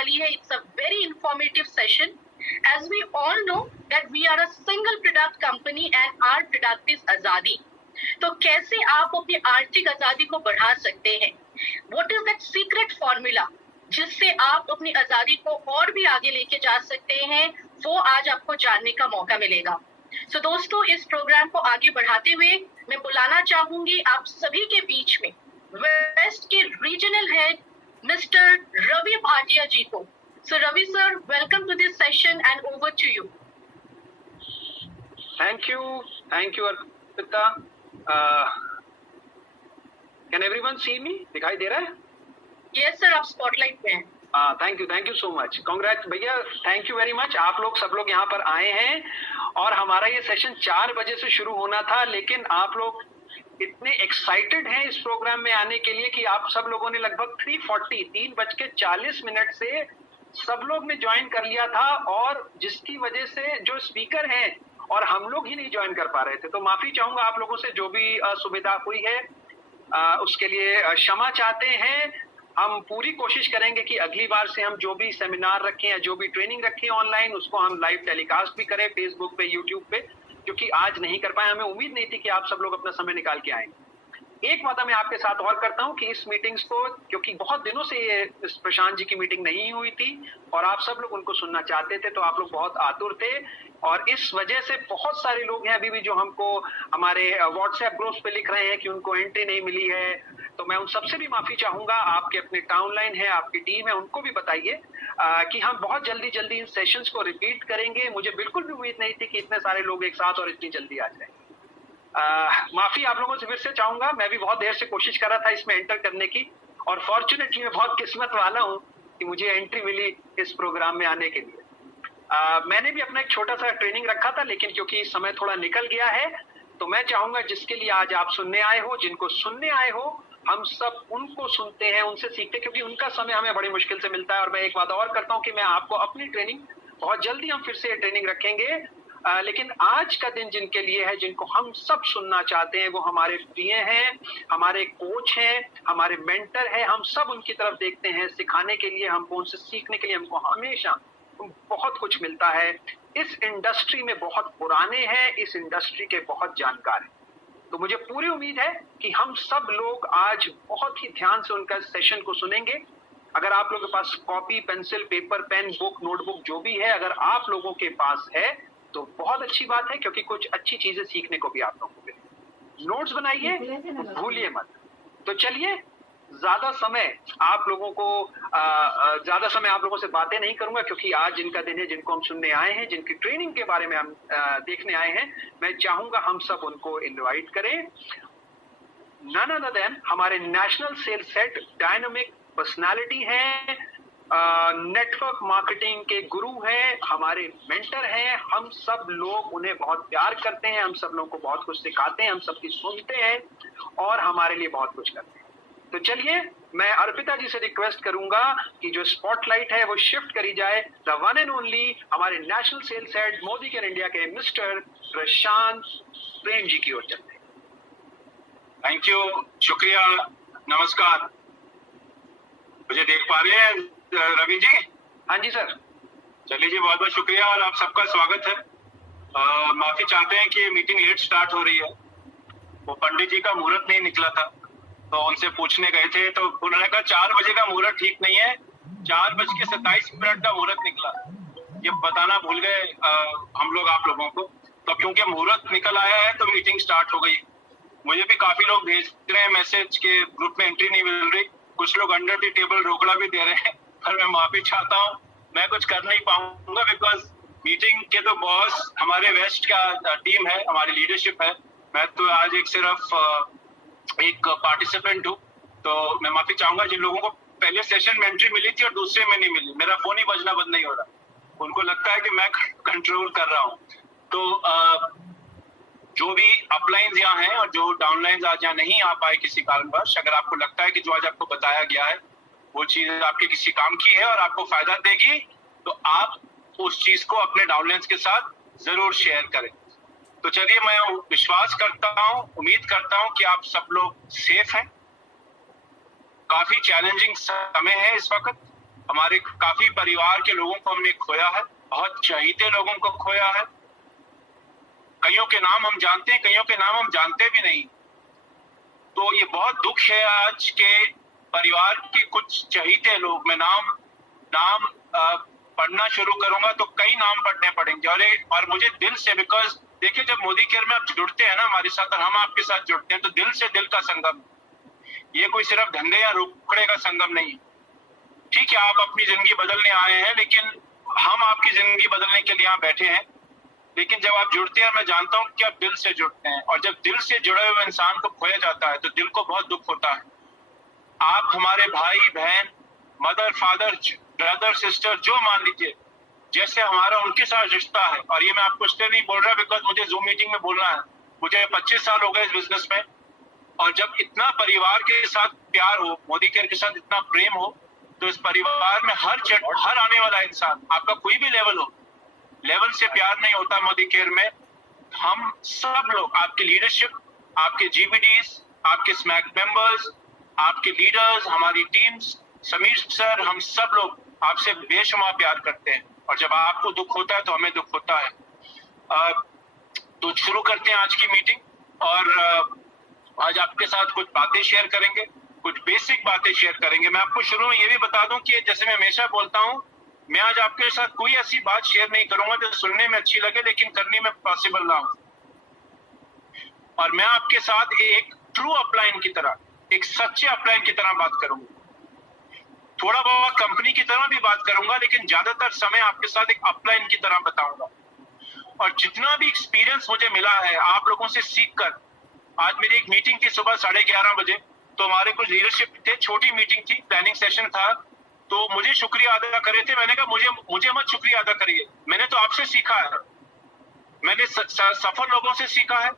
वाली है, it's a very informative session. As we all know that we are a single product company and our product is आजादी. तो कैसे आप अपनी आर्थिक आजादी को बढ़ा सकते हैं? What is that secret formula जिससे आप अपनी आजादी को और भी आगे लेके जा सकते हैं, वो आज आपको जानने का मौका मिलेगा. तो दोस्तों, इस प्रोग्राम को आगे बढ़ाते हुए मैं बुलाना चाहूंगी आप सभी के बीच में वेस्ट के regional head mister Ravi Bhatia ji को. So Ravi sir, welcome to this session and over to you. Thank you Arpita. Can everyone see me? दिखाई दे रहा है? Yes sir, आप स्पॉटलाइट में हैं. Thank you so much. कांग्रेट भैया, थैंक यू वेरी मच. आप लोग सब लोग यहाँ पर आए हैं और हमारा ये सेशन 4 बजे से शुरू होना था, लेकिन आप लोग इतने एक्साइटेड हैं इस प्रोग्राम में आने के लिए कि आप सब लोगों ने लगभग 3:40 से सब लोग ने ज्वाइन कर लिया था, और जिसकी वजह से जो स्पीकर हैं और हम लोग ही नहीं ज्वाइन कर पा रहे थे. तो माफी चाहूंगा आप लोगों से, जो भी असुविधा हुई है उसके लिए क्षमा चाहते हैं. हम पूरी कोशिश करेंगे कि अगली बार से हम जो भी सेमिनार रखें या जो भी ट्रेनिंग रखें ऑनलाइन, उसको हम लाइव टेलीकास्ट भी करें फेसबुक पे, यूट्यूब पे, क्योंकि आज नहीं कर पाए. हमें उम्मीद नहीं थी कि आप सब लोग अपना समय निकाल के आएंगे. एक वादा मैं आपके साथ और करता हूं कि इस मीटिंग्स को, क्योंकि बहुत दिनों से ये प्रशांत जी की मीटिंग नहीं हुई थी और आप सब लोग उनको सुनना चाहते थे, तो आप लोग बहुत आतुर थे, और इस वजह से बहुत सारे लोग हैं अभी भी जो हमको हमारे व्हाट्सएप ग्रुप्स पे लिख रहे हैं कि उनको एंट्री नहीं मिली है. तो मैं उन सबसे भी माफी चाहूंगा. आपके अपने टाउनलाइन है, आपकी टीम है, उनको भी बताइए कि हम बहुत जल्दी इन सेशंस को रिपीट करेंगे. मुझे बिल्कुल भी उम्मीद नहीं थी कि इतने सारे लोग एक साथ और इतनी जल्दी आ जाए. माफी आप लोगों से फिर से चाहूंगा. मैं भी बहुत देर से कोशिश कर रहा था इसमें एंटर करने की, और फॉर्चुनेटली मैं बहुत किस्मत वाला हूं कि मुझे एंट्री मिली इस प्रोग्राम में आने के लिए. मैंने भी अपना एक छोटा सा ट्रेनिंग रखा था, लेकिन क्योंकि समय थोड़ा निकल गया है, तो मैं चाहूंगा जिसके लिए आज आप सुनने आए हो, जिनको सुनने आए हो, हम सब उनको सुनते हैं, उनसे सीखते हैं, क्योंकि उनका समय हमें बड़ी मुश्किल से मिलता है. और मैं एक वादा और करता हूं कि मैं आपको अपनी ट्रेनिंग, बहुत जल्दी हम फिर से ट्रेनिंग रखेंगे, लेकिन आज का दिन जिनके लिए है, जिनको हम सब सुनना चाहते हैं, वो हमारे प्रिय हैं, हमारे कोच हैं, हमारे मेंटर हैं. हम सब उनकी तरफ देखते हैं सिखाने के लिए, हमको उनसे सीखने के लिए हमको हमेशा बहुत कुछ मिलता है. इस इंडस्ट्री में बहुत पुराने हैं, इस इंडस्ट्री के बहुत जानकार हैं. तो मुझे पूरी उम्मीद है कि हम सब लोग आज बहुत ही ध्यान से उनका सेशन को सुनेंगे. अगर आप लोगों के पास copy, pencil, paper, pen, book, notebook जो भी है, अगर आप लोगों के पास है तो बहुत अच्छी बात है, क्योंकि कुछ अच्छी चीजें सीखने को भी आप लोगों को मिलेगी. नोट्स बनाइए, भूलिए मत. तो चलिए, ज्यादा समय आप लोगों से बातें नहीं करूंगा, क्योंकि आज जिनका दिन है, जिनको हम सुनने आए हैं, जिनकी ट्रेनिंग के बारे में हम देखने आए हैं, मैं चाहूंगा हम सब उनको इनवाइट करें. नन अदर देन हमारे national sales head, dynamic personality हैं, नेटवर्क मार्केटिंग के गुरु हैं, हमारे मेंटर हैं. हम सब लोग उन्हें बहुत प्यार करते हैं, हम सब लोगों को बहुत कुछ सिखाते हैं, हम सबकी सुनते हैं और हमारे लिए बहुत कुछ करते हैं. तो चलिए, मैं अर्पिता जी से रिक्वेस्ट करूंगा कि जो स्पॉटलाइट है वो शिफ्ट करी जाए द वन एंड ओनली हमारे national sales head, Modicare India के मिस्टर प्रशांत प्रेम जी की ओर चलते हैं. थैंक यू, शुक्रिया, नमस्कार. मुझे देख पा रहे हैं रवि जी? हाँ जी सर. चलिए जी, बहुत बहुत शुक्रिया और आप सबका स्वागत है. माफी चाहते हैं कि मीटिंग लेट स्टार्ट हो रही है. वो पंडित जी का मुहूर्त नहीं निकला था, तो उनसे पूछने गए थे, तो उन्होंने कहा 4 बजे का मुहूर्त ठीक नहीं है, 4:27 का मुहूर्त निकला. ये बताना भूल गए हम लोग आप लोगों को. तो क्योंकि मुहूर्त निकल आया है तो मीटिंग स्टार्ट हो गई. मुझे भी काफी लोग भेज रहे हैं मैसेज के ग्रुप में एंट्री नहीं मिल रही. कुछ लोग अंडर द टेबल रोकड़ा भी दे रहे हैं, पर मैं माफी चाहता हूँ, मैं कुछ कर नहीं पाऊंगा, बिकॉज मीटिंग के तो बॉस हमारे वेस्ट का टीम है, हमारी लीडरशिप है. मैं तो आज सिर्फ एक पार्टिसिपेंट हूँ. तो मैं माफी चाहूंगा जिन लोगों को पहले सेशन में एंट्री मिली थी और दूसरे में नहीं मिली. मेरा फोन ही बजना बंद नहीं हो रहा, उनको लगता है कि मैं कंट्रोल कर रहा हूँ. तो जो भी अपलाइंस यहाँ हैं और जो डाउनलाइंस आज यहाँ नहीं आ पाए किसी कारणवश, अगर आपको लगता है कि जो आज आपको बताया गया है वो चीज आपके किसी काम की है और आपको फायदा देगी, तो आप उस चीज को अपने डाउनलाइंस के साथ जरूर शेयर करें. तो चलिए, मैं विश्वास करता हूँ, उम्मीद करता हूँ कि आप सब लोग सेफ हैं. काफी चैलेंजिंग समय है इस वक्त, हमारे काफी परिवार के लोगों को हमने खोया है, बहुत चहीते लोगों को खोया है। कईयों के नाम हम जानते हैं, कईयों के नाम हम जानते भी नहीं। तो ये बहुत दुख है आज के परिवार के कुछ चहीते लोग, मैं नाम पढ़ना शुरू करूंगा तो कई नाम पढ़ने पड़ेंगे। और मुझे दिल से, बिकॉज देखिए जब मोदी केयर में आप जुड़ते हैं ना हमारे साथ और हम आपके साथ जुड़ते हैं तो दिल से दिल का संगम, ये कोई सिर्फ धंधे या रुपड़े का संगम नहीं है। ठीक है, आप अपनी जिंदगी बदलने आए हैं, लेकिन हम आपकी जिंदगी बदलने के लिए यहाँ बैठे हैं। लेकिन जब आप जुड़ते हैं, मैं जानता हूँ कि आप दिल से जुड़ते हैं, और जब दिल से जुड़े हुए इंसान को खोया जाता है तो दिल को बहुत दुख होता है। आप हमारे भाई बहन, मदर फादर, ब्रदर सिस्टर, जो मान लीजिए, जैसे हमारा उनके साथ रिश्ता है। और ये मैं आपको इसलिए नहीं बोल रहा बिकॉज मुझे जूम मीटिंग में बोलना है। मुझे 25 साल हो गए इस बिजनेस में, और जब इतना परिवार के साथ प्यार हो, मोदी केयर के साथ इतना प्रेम हो, तो इस परिवार में हर आने वाला इंसान, आपका कोई भी लेवल हो, लेवल से प्यार नहीं होता मोदी केयर में। हम सब लोग, आपके लीडरशिप, आपके जीबीडीज, आपके स्मैक मेंबर्स, आपके लीडर्स, हमारी टीम्स, समीर सर, हम सब लोग आपसे बेशुमार प्यार करते हैं। और जब आपको दुख होता है तो हमें दुख होता है। तो शुरू करते हैं आज की मीटिंग। और आज आपके साथ कुछ बातें शेयर करेंगे, कुछ बेसिक बातें शेयर करेंगे। मैं आपको शुरू में ये भी बता दूं कि जैसे मैं हमेशा बोलता हूं, मैं आज आपके साथ कोई ऐसी बात शेयर नहीं करूंगा जो सुनने में अच्छी लगे लेकिन करने में पॉसिबल ना हो। और मैं आपके साथ एक ट्रू अपलाइन की तरह, एक सच्चे अपलाइन की तरह बात करूंगा। थोड़ा बहुत कंपनी की तरह भी बात करूंगा, लेकिन ज्यादातर समय आपके साथ एक अपलाइन की तरह बताऊंगा। और जितना भी एक्सपीरियंस मुझे मिला है आप लोगों से सीखकर, आज मेरी एक मीटिंग थी सुबह 11:30 बजे, तो हमारे कुछ लीडरशिप थे, छोटी मीटिंग थी, प्लानिंग सेशन था, तो मुझे शुक्रिया अदा करे थे। मैंने कहा मुझे मत शुक्रिया अदा करिए, मैंने तो आपसे सीखा है। मैंने सफल लोगों से सीखा है,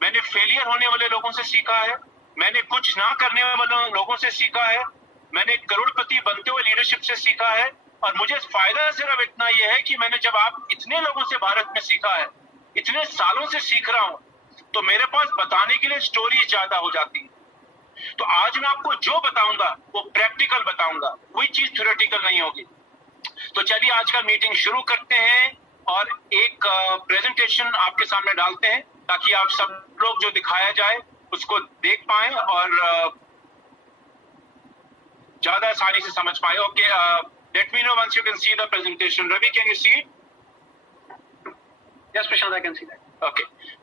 मैंने फेलियर होने वाले लोगों से सीखा है, मैंने कुछ ना करने वाले लोगों से सीखा है, मैंने करोड़पति बनते हुए लीडरशिप से सीखा है। और मुझे फायदा सिर्फ इतना यह है कि मैंने जब आप इतने लोगों से भारत में सीखा है, इतने सालों से सीख रहा हूं, तो मेरे पास बताने के लिए स्टोरी ज्यादा हो जाती है। तो आज मैं आपको जो बताऊंगा वो प्रैक्टिकल बताऊंगा, कोई चीज थ्योरेटिकल नहीं होगी। तो चलिए आज का मीटिंग शुरू करते हैं और एक प्रेजेंटेशन आपके सामने डालते हैं ताकि आप सब लोग जो दिखाया जाए उसको देख पाएं और ज्यादा आसानी से समझ पाए। Okay, let me know once you can see the presentation. Ravi, can you see it? Yes Prashant, I can see that.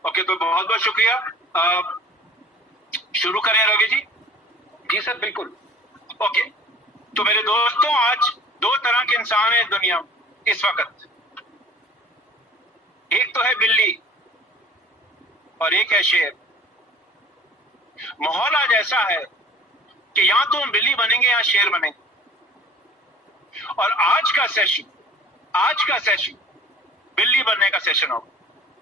Okay, तो बहुत बहुत शुक्रिया। शुरू करें रवि जी? जी सर, बिल्कुल। ओके, तो मेरे दोस्तों, आज दो तरह के इंसान हैं दुनिया में इस वक्त। एक तो है बिल्ली और एक है शेर। माहौल आज ऐसा है कि या तो हम बिल्ली बनेंगे या शेर बनेंगे। और आज का सेशन बिल्ली बनने का सेशन होगा।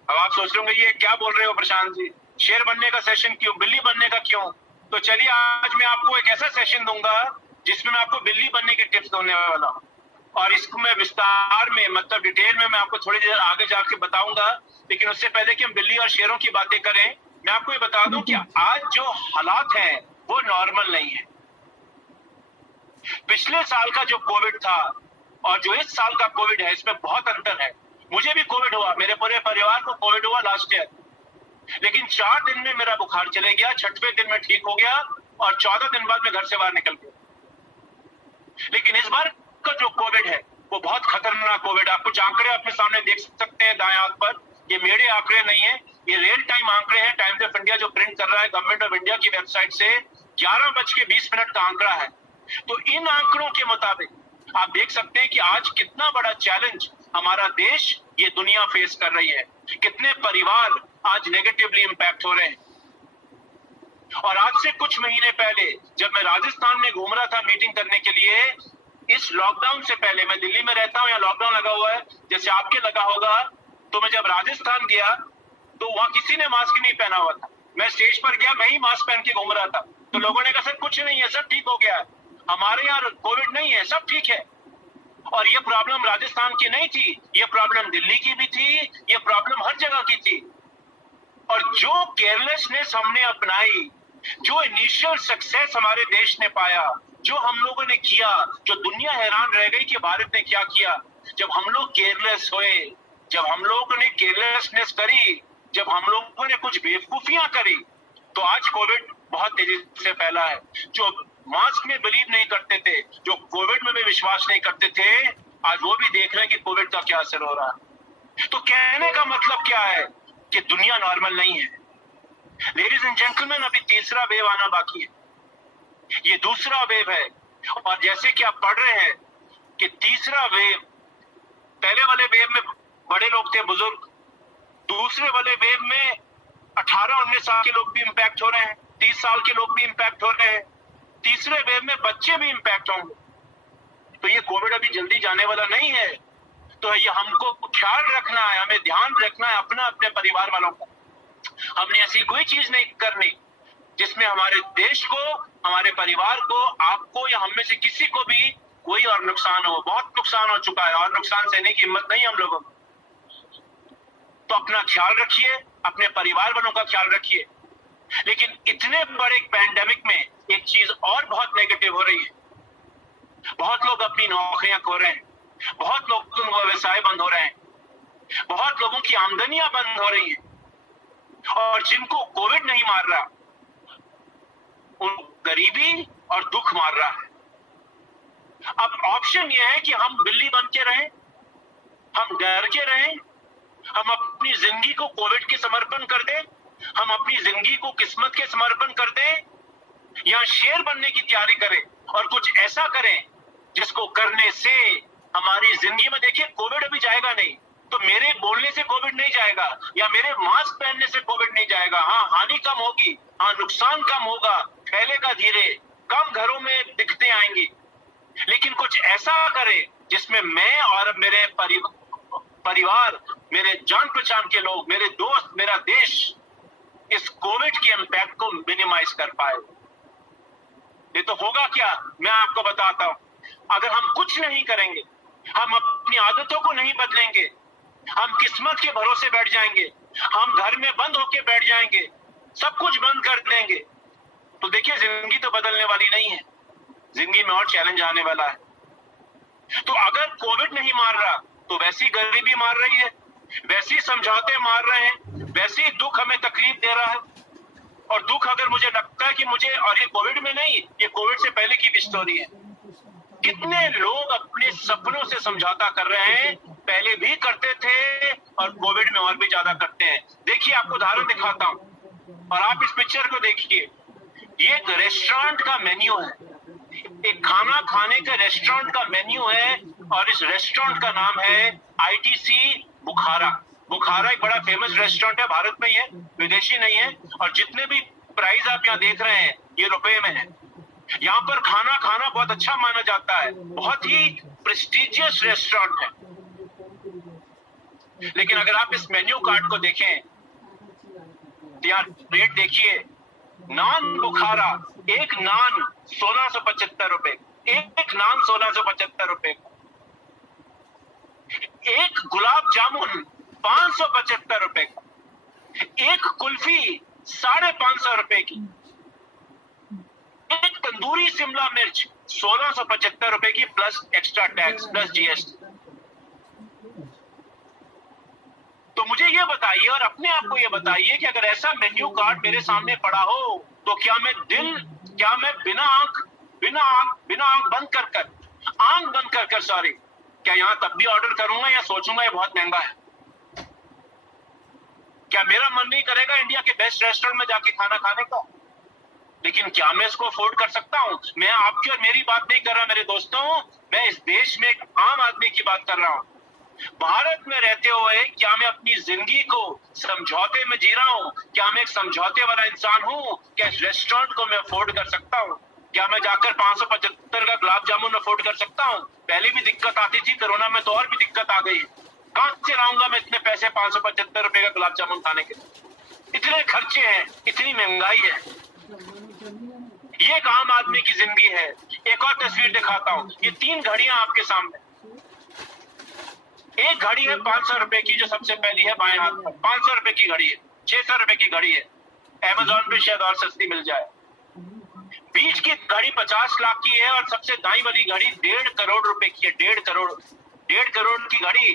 अब आप सोच रहे होंगे ये क्या बोल रहे हो प्रशांत जी, शेर बनने का सेशन क्यों, बिल्ली बनने का क्यों? तो चलिए आज मैं आपको एक ऐसा सेशन दूंगा जिसमें मैं आपको बिल्ली बनने की टिप्स देने वाला हूं। और इसको मैं विस्तार में, मतलब डिटेल में मैं आपको थोड़ी देर आगे जाके बताऊंगा। लेकिन उससे पहले कि हम बिल्ली और शेरों की बातें करें, मैं आपको ये बता दूं कि आज जो हालात हैं वो नॉर्मल नहीं है। पिछले साल का जो कोविड था और जो इस साल का कोविड है, इसमें बहुत अंतर है। मुझे भी कोविड हुआ, मेरे पूरे परिवार को कोविड हुआ लास्ट ईयर, लेकिन 4 दिन में मेरा बुखार चले गया, 6वें दिन में ठीक हो गया और 14 दिन बाद मैं घर से बाहर निकल गया। लेकिन इस बार का जो कोविड है वो बहुत खतरनाक कोविड। आप कुछ आंकड़े अपने सामने देख सकते हैं दाएं हाथ पर, ये मेरे आंकड़े नहीं है, ये रियल टाइम आंकड़े हैं, टाइम्स ऑफ इंडिया जो प्रिंट कर रहा है गवर्नमेंट ऑफ इंडिया की वेबसाइट से, 11:20 का आंकड़ा है। तो इन आंकड़ों के मुताबिक आप देख सकते हैं कि आज कितना बड़ा चैलेंज हमारा देश, ये दुनिया फेस कर रही है। कितने परिवार आज नेगेटिवली इंपैक्ट हो रहे हैं। और आज से कुछ महीने पहले जब मैं राजस्थान में घूम रहा था मीटिंग करने के लिए, इस लॉकडाउन से पहले, मैं दिल्ली में रहता हूं, यहाँ लॉकडाउन लगा हुआ है जैसे आपके लगा होगा, तो मैं जब राजस्थान गया तो वहां किसी ने मास्क नहीं पहना हुआ था। मैं स्टेज पर गया, मैं ही मास्क पहन के घूम रहा था, तो लोगों ने कहा सर कुछ नहीं है, सब ठीक हो गया है, हमारे यहाँ कोविड नहीं है, सब ठीक है। और ये प्रॉब्लम राजस्थान की नहीं थी, ये प्रॉब्लम दिल्ली की भी थी, ये प्रॉब्लम हर जगह की थी। और जो केयरलेसनेस हमने अपनाई, जो इनिशियल सक्सेस हमारे देश ने पाया, जो हम लोगों ने किया, जो दुनिया हैरान रह गई कि भारत ने क्या किया, जब हम लोग केयरलेस हुए, जब हम लोगों ने केयरलेसनेस करी, जब हम लोगों ने कुछ बेवकूफियां करी, तो आज कोविड बहुत तेजी से फैला है। जो मास्क में बिलीव नहीं करते थे, जो कोविड में भी विश्वास नहीं करते थे, आज वो भी देख रहे हैं कि कोविड का क्या असर हो रहा है। तो कहने का मतलब क्या है कि दुनिया नॉर्मल नहीं है। लेडीज एंड जेंटलमैन, अभी तीसरा वेव आना बाकी है, ये दूसरा वेव है। और जैसे कि आप पढ़ रहे हैं कि तीसरा वेव, पहले वाले वेव में बड़े लोग थे, बुजुर्ग, दूसरे वाले वेव में 18-19 साल के लोग भी इंपैक्ट हो रहे हैं, 30 साल के लोग भी इंपैक्ट हो रहे हैं, तीसरे वेव में बच्चे भी इंपैक्ट होंगे। तो ये कोविड अभी जल्दी जाने वाला नहीं है। तो ये हमको ख्याल रखना है, हमें ध्यान रखना है अपना, अपने परिवार वालों का। हमने ऐसी कोई चीज नहीं करनी जिसमें हमारे देश को, हमारे परिवार को, आपको या हम में से किसी को भी कोई और नुकसान हो। बहुत नुकसान हो चुका है और नुकसान सहने की हिम्मत नहीं हम लोगों को। तो अपना ख्याल रखिए, अपने परिवार वालों का ख्याल रखिए। लेकिन इतने बड़े पैंडेमिक में एक चीज और बहुत नेगेटिव हो रही है। बहुत लोग अपनी नौकरियां खो रहे हैं, बहुत लोगों का व्यवसाय बंद हो रहे हैं, बहुत लोगों की आमदनियां बंद हो रही हैं। और जिनको कोविड नहीं मार रहा, उन गरीबी और दुख मार रहा है। अब ऑप्शन यह है कि हम बिल्ली बन के रहें, हम डर के रहें, हम अपनी जिंदगी को कोविड के समर्पण कर दें, हम अपनी जिंदगी को किस्मत के समर्पण कर दें, या शेर बनने की तैयारी करें और कुछ ऐसा करें जिसको करने से हमारी जिंदगी में, देखिए कोविड अभी जाएगा नहीं, तो मेरे बोलने से कोविड नहीं जाएगा या मेरे मास्क पहनने से कोविड नहीं जाएगा। हाँ, हानि कम होगी, हाँ नुकसान कम होगा, फैलेगा धीरे, कम घरों में दिक्कतें आएंगी। लेकिन कुछ ऐसा करें जिसमें मैं और मेरे परिवार, मेरे जान पहचान के लोग, मेरे दोस्त, मेरा देश इस कोविड के इम्पैक्ट को मिनिमाइज कर पाए। ये तो होगा क्या, मैं आपको बताता हूं। अगर हम कुछ नहीं करेंगे, हम अपनी आदतों को नहीं बदलेंगे, हम किस्मत के भरोसे बैठ जाएंगे, हम घर में बंद होके बैठ जाएंगे, सब कुछ बंद कर देंगे, तो देखिए जिंदगी तो बदलने वाली नहीं है, जिंदगी में और चैलेंज आने वाला है। तो अगर कोविड नहीं मार रहा तो वैसी गरीबी मार रही है, वैसी समझौते मार रहे हैं, वैसी दुख हमें तकलीफ दे रहा है। और दुख अगर मुझे लगता है कि मुझे, और ये कोविड में नहीं, ये कोविड से पहले की भी स्टोरी है, कितने लोग अपने सपनों से समझौता कर रहे हैं, पहले भी करते थे और कोविड में और भी ज्यादा करते हैं। देखिए आपको उदाहरण दिखाता हूं और आप इस पिक्चर को देखिए। ये एक रेस्टोरेंट का मेन्यू है, एक खाना खाने का रेस्टोरेंट का मेन्यू है, और इस रेस्टोरेंट का नाम है ITC बुखारा। बुखारा एक बड़ा फेमस रेस्टोरेंट है, भारत में ही है, विदेशी नहीं है। और जितने भी प्राइस आप यहाँ देख रहे हैं ये रुपए में है। यहाँ पर खाना खाना बहुत अच्छा माना जाता है, बहुत ही प्रेस्टिजियस रेस्टोरेंट है। लेकिन अगर आप इस मेन्यू कार्ड को देखें तो यहाँ रेट देखिए, नान बुखारा, एक नान 1675 रुपए, एक नान 1675 रुपए, एक गुलाब जामुन 575 रुपए का, एक कुल्फी 550 रुपए की, एक तंदूरी शिमला मिर्च 1675 रुपए की plus extra tax plus GST। तो मुझे ये बताइए और अपने आप को ये बताइए कि अगर ऐसा मेन्यू कार्ड मेरे सामने पड़ा हो तो क्या मैं बिना आंख बंद कर सॉरी, क्या यहां तब भी ऑर्डर करूंगा या सोचूंगा ये बहुत महंगा है? क्या मेरा मन नहीं करेगा इंडिया के बेस्ट रेस्टोरेंट में जाके खाना खाने का? लेकिन क्या मैं इसको अफोर्ड कर सकता हूं? मैं आपकी और मेरी बात नहीं कर रहा मेरे दोस्तों, मैं इस देश में एक आम आदमी की बात कर रहा हूं। भारत में रहते हुए क्या मैं अपनी जिंदगी को समझौते में जी रहा हूं? क्या मैं एक समझौते वाला इंसान हूं? क्या इस रेस्टोरेंट को मैं अफोर्ड कर सकता हूं? क्या मैं जाकर 575 का गुलाब जामुन अफोर्ड कर सकता हूं? पहले भी दिक्कत आती थी, कोरोना में तो और भी दिक्कत आ गई। कहां से लाऊंगा मैं इतने पैसे 575 रुपए का गुलाब जामुन खाने के? इतने खर्चे हैं, इतनी महंगाई है। ये एक आम आदमी की जिंदगी है। एक और तस्वीर दिखाता हूं, ये 3 घड़ियां आपके सामने। एक घड़ी है 500 रुपए की, जो सबसे पहली है बाएं हाथ पर, 500 रुपए की घड़ी है, 600 रुपए की घड़ी है, अमेजोन पे शायद और सस्ती मिल जाए। बीच की घड़ी 50 लाख की है और सबसे दाई वाली घड़ी 1.5 करोड़ रुपए की है। 1.5 करोड़ की घड़ी।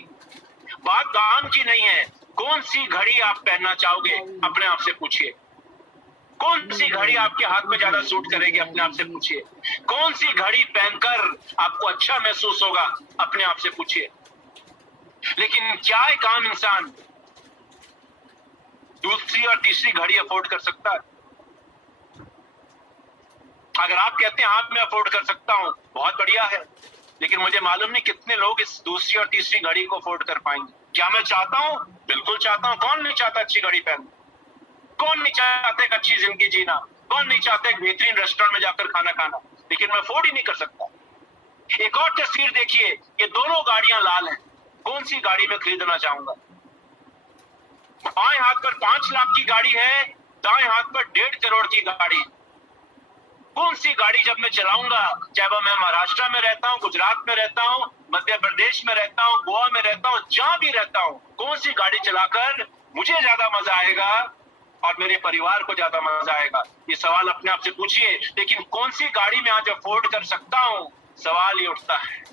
बात दाम की नहीं है। कौन सी घड़ी आप पहनना चाहोगे, अपने आप से पूछिए। कौन सी घड़ी आपके हाथ में ज्यादा सूट करेगी, अपने आप से पूछिए। कौन सी घड़ी पहनकर आपको अच्छा महसूस होगा, अपने आप से पूछिए। लेकिन क्या एक आम इंसान दूसरी और तीसरी घड़ी अफोर्ड कर सकता है? अगर आप कहते हैं आप मैं अफोर्ड कर सकता हूं, बहुत बढ़िया है, लेकिन मुझे मालूम नहीं कितने लोग इस दूसरी और तीसरी घड़ी को अफोर्ड कर पाएंगे। क्या मैं चाहता हूं? बिल्कुल चाहता हूं। कौन नहीं चाहता अच्छी घड़ी पहनना? कौन नहीं चाहता एक अच्छी जिंदगी जीना? कौन नहीं चाहता एक बेहतरीन रेस्टोरेंट में जाकर खाना खाना? लेकिन मैं अफोर्ड ही नहीं कर सकता। एक और तस्वीर देखिए, ये दोनों गाड़ियां लाल हैं। कौन सी गाड़ी में खरीदना चाहूंगा? बाएं हाथ पर 5 लाख की गाड़ी है, दाएं हाथ पर 1.5 करोड़ की गाड़ी। कौन सी गाड़ी जब मैं चलाऊंगा, चाहे वह मैं महाराष्ट्र में रहता हूं, गुजरात में रहता हूं, मध्य प्रदेश में रहता हूं, गोवा में रहता हूं, जहां भी रहता हूं, कौन सी गाड़ी चलाकर मुझे ज्यादा मजा आएगा और मेरे परिवार को ज्यादा मजा आएगा? ये सवाल अपने आप से पूछिए। लेकिन कौन सी गाड़ी में आज अफोर्ड कर सकता हूं, सवाल ये उठता है।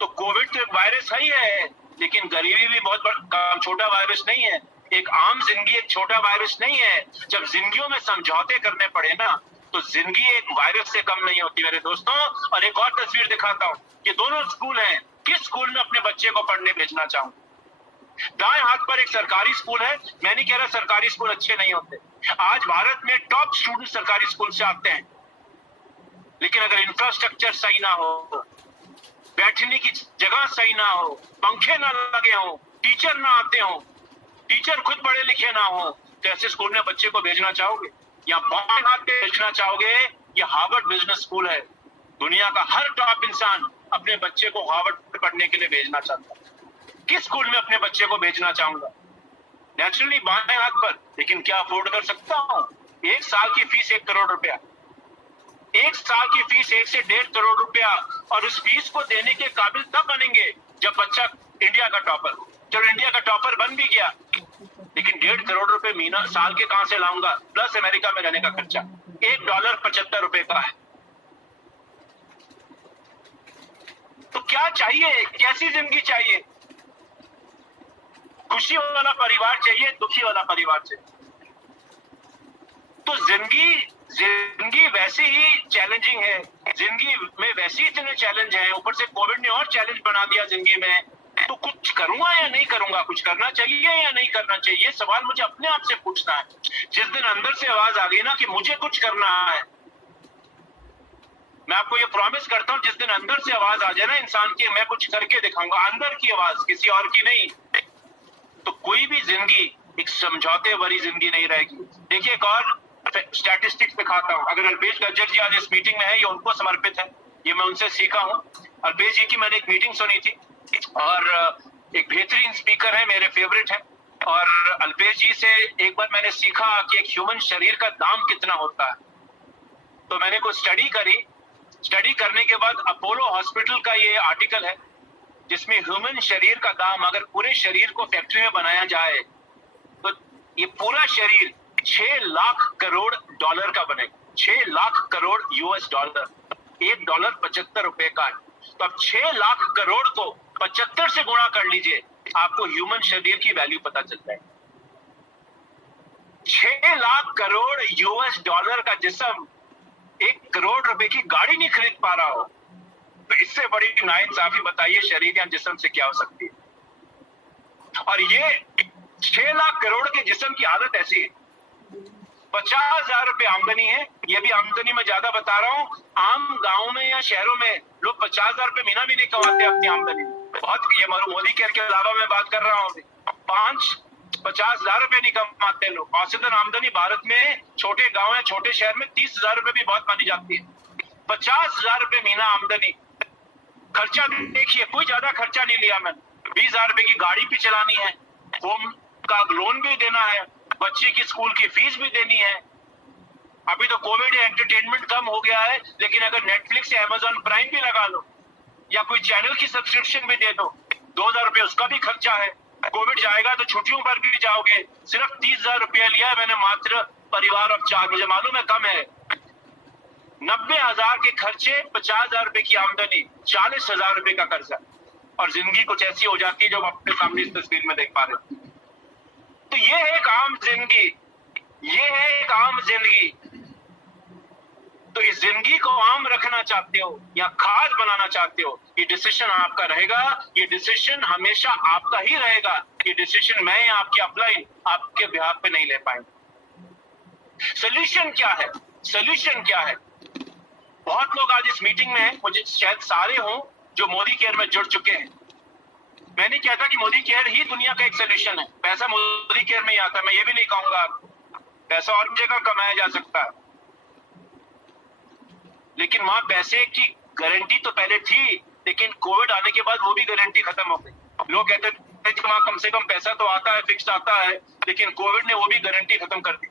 तो कोविड तो एक वायरस ही है, लेकिन गरीबी भी बहुत बड़ा छोटा वायरस नहीं है। एक आम जिंदगी एक छोटा वायरस नहीं है। जब जिंदगियों में समझौते करने पड़े ना, तो जिंदगी एक वायरस से कम नहीं होती मेरे दोस्तों। और एक और तस्वीर दिखाता हूँ। ये दोनों स्कूल हैं। किस स्कूल में अपने बच्चे को पढ़ने भेजना चाहूँ? दाएं हाथ पर एक सरकारी स्कूल है। मैं नहीं कह रहा सरकारी स्कूल अच्छे नहीं होते। आज भारत में टॉप स्टूडेंट सरकारी स्कूल से आते हैं, लेकिन अगर इंफ्रास्ट्रक्चर सही ना हो, बैठने की जगह सही ना हो, पंखे ना लगे हो, टीचर ना आते हो, टीचर खुद पढ़े लिखे ना हो, तो ऐसे स्कूल में बच्चे को भेजना चाहोगे? या बाएं हाथ पे भेजना चाहोगे? ये हार्वर्ड बिजनेस स्कूल है। दुनिया का हर टॉप इंसान अपने बच्चे को हार्वर्ड पढ़ने के लिए भेजना चाहता है। किस स्कूल में अपने बच्चे को भेजना चाहूंगा? नेचुरली बाएं हाथ पर। लेकिन क्या अफोर्ड कर सकता हूं? एक साल की फीस 1 करोड़ रुपया। एक साल की फीस 1 से 1.5 करोड़ रुपया। और उस फीस को देने के काबिल तब बनेंगे जब बच्चा इंडिया का टॉपर। चलो इंडिया का टॉपर बन भी गया, लेकिन 1.5 करोड़ रुपए महीना साल के कहां से लाऊंगा? प्लस अमेरिका में रहने का खर्चा। $1 75 रुपए का है। तो क्या चाहिए? कैसी जिंदगी चाहिए? खुशी वाला परिवार चाहिए, दुखी वाला परिवार चाहिए? तो जिंदगी वैसे ही चैलेंजिंग है। जिंदगी में वैसे ही इतने चैलेंज हैं, ऊपर से कोविड ने और चैलेंज बना दिया जिंदगी में। तो कुछ करूंगा या नहीं करूंगा? कुछ करना चाहिए या नहीं करना चाहिए? ये सवाल मुझे अपने आप से पूछना है। जिस दिन अंदर से आवाज आ गई ना कि मुझे कुछ करना है, मैं आपको ये प्रॉमिस करता हूं, जिस दिन अंदर से आवाज आ जाए ना इंसान की, मैं कुछ करके दिखाऊंगा। अंदर की आवाज, किसी और की नहीं। तो कोई भी जिंदगी एक समझौते वाली जिंदगी नहीं रहेगी। देखिए एक और स्टैटिस्टिक्स दिखाता हूं। अगर अल्पेश गज्जर जी आज इस मीटिंग में है, ये उनको समर्पित है। ये मैं उनसे सीखा हूं। अल्पेश जी की मैंने एक मीटिंग सुनी थी और एक बेहतरीन स्पीकर है, मेरे फेवरेट है। और अल्पेश जी से एक बार मैंने सीखा कि एक ह्यूमन शरीर का दाम कितना होता है। तो मैंने कुछ स्टडी करी। स्टडी करने के बाद अपोलो हॉस्पिटल का ये आर्टिकल है, जिसमें ह्यूमन शरीर का दाम, अगर पूरे शरीर को फैक्ट्री में बनाया जाए तो ये पूरा शरीर 6 लाख करोड़ डॉलर का बनेगा। 6 लाख करोड़ US डॉलर। $1 75 रुपए का है। तो अब 6 लाख करोड़ को 75 से गुणा कर लीजिए, आपको ह्यूमन शरीर की वैल्यू पता चल जाएगी। 6 लाख करोड़ US डॉलर का जिस्म 1 करोड़ रुपए की गाड़ी नहीं खरीद पा रहा हो, तो इससे बड़ी नाइंसाफी बताइए शरीर या जिस्म से क्या हो सकती है? और ये 6 लाख करोड़ के जिस्म की हालत ऐसी है। 50,000 रुपए आमदनी है। ये भी आमदनी में ज्यादा बता रहा हूँ। आम गांव में या शहरों में लोग 50,000 रुपए महीना भी नहीं कमाते अपनी आमदनी। बहुत, ये मोदी केयर के अलावा मैं बात कर रहा हूँ। 50,000 रुपए नहीं कमाते लोग। औसतन आमदनी भारत में छोटे गांव या छोटे शहर में 30,000 रुपए भी बहुत मानी जाती है। 50,000 रुपए महीना आमदनी। खर्चा देखिए, कोई ज्यादा खर्चा नहीं लिया मैंने। 20,000 रुपए की गाड़ी भी चलानी है, होम का लोन भी देना है, बच्चे की स्कूल की फीस भी देनी है। अभी तो कोविड एंटरटेनमेंट कम हो गया है, लेकिन अगर नेटफ्लिक्स या अमेजॉन प्राइम भी लगा लो या कोई चैनल की सब्सक्रिप्शन भी दे दो, 2,000 रुपए उसका भी खर्चा है। कोविड जाएगा तो छुट्टियों पर भी जाओगे। सिर्फ 30,000 रुपया लिया है मैंने मात्र परिवार और चार। मुझे मालूम है कम है, 90,000 के खर्चे, 50,000 रुपए की आमदनी, 40,000 रुपए का कर्जा, और जिंदगी कुछ ऐसी हो जाती है जो हम अपने सामने इस तस्वीर में देख पा रहे हैं। तो ये है एक आम जिंदगी, ये है एक आम जिंदगी। तो इस जिंदगी को आम रखना चाहते हो या खास बनाना चाहते हो, ये डिसीजन आपका रहेगा, ये डिसीजन हमेशा आपका ही रहेगा। ये डिसीजन मैं या आपके अपलाइन आपके बिहाफ पे नहीं ले पाएंगे। सोल्यूशन क्या है? सोल्यूशन क्या है? बहुत लोग आज इस मीटिंग में हैं, मुझे शायद सारे हों जो मोदी केयर में जुड़ चुके हैं। मैं नहीं कहता कि मोदी केयर ही दुनिया का एक सोल्यूशन है, पैसा मोदी केयर में ही आता है, मैं ये भी नहीं कहूंगा। पैसा और भी जगह कमाया जा सकता है, लेकिन वहां पैसे की गारंटी तो पहले थी, लेकिन कोविड आने के बाद वो भी गारंटी खत्म हो गई। लोग कहते थे कि वहां कम से कम पैसा तो आता है, फिक्स आता है, लेकिन कोविड ने वो भी गारंटी खत्म कर दी।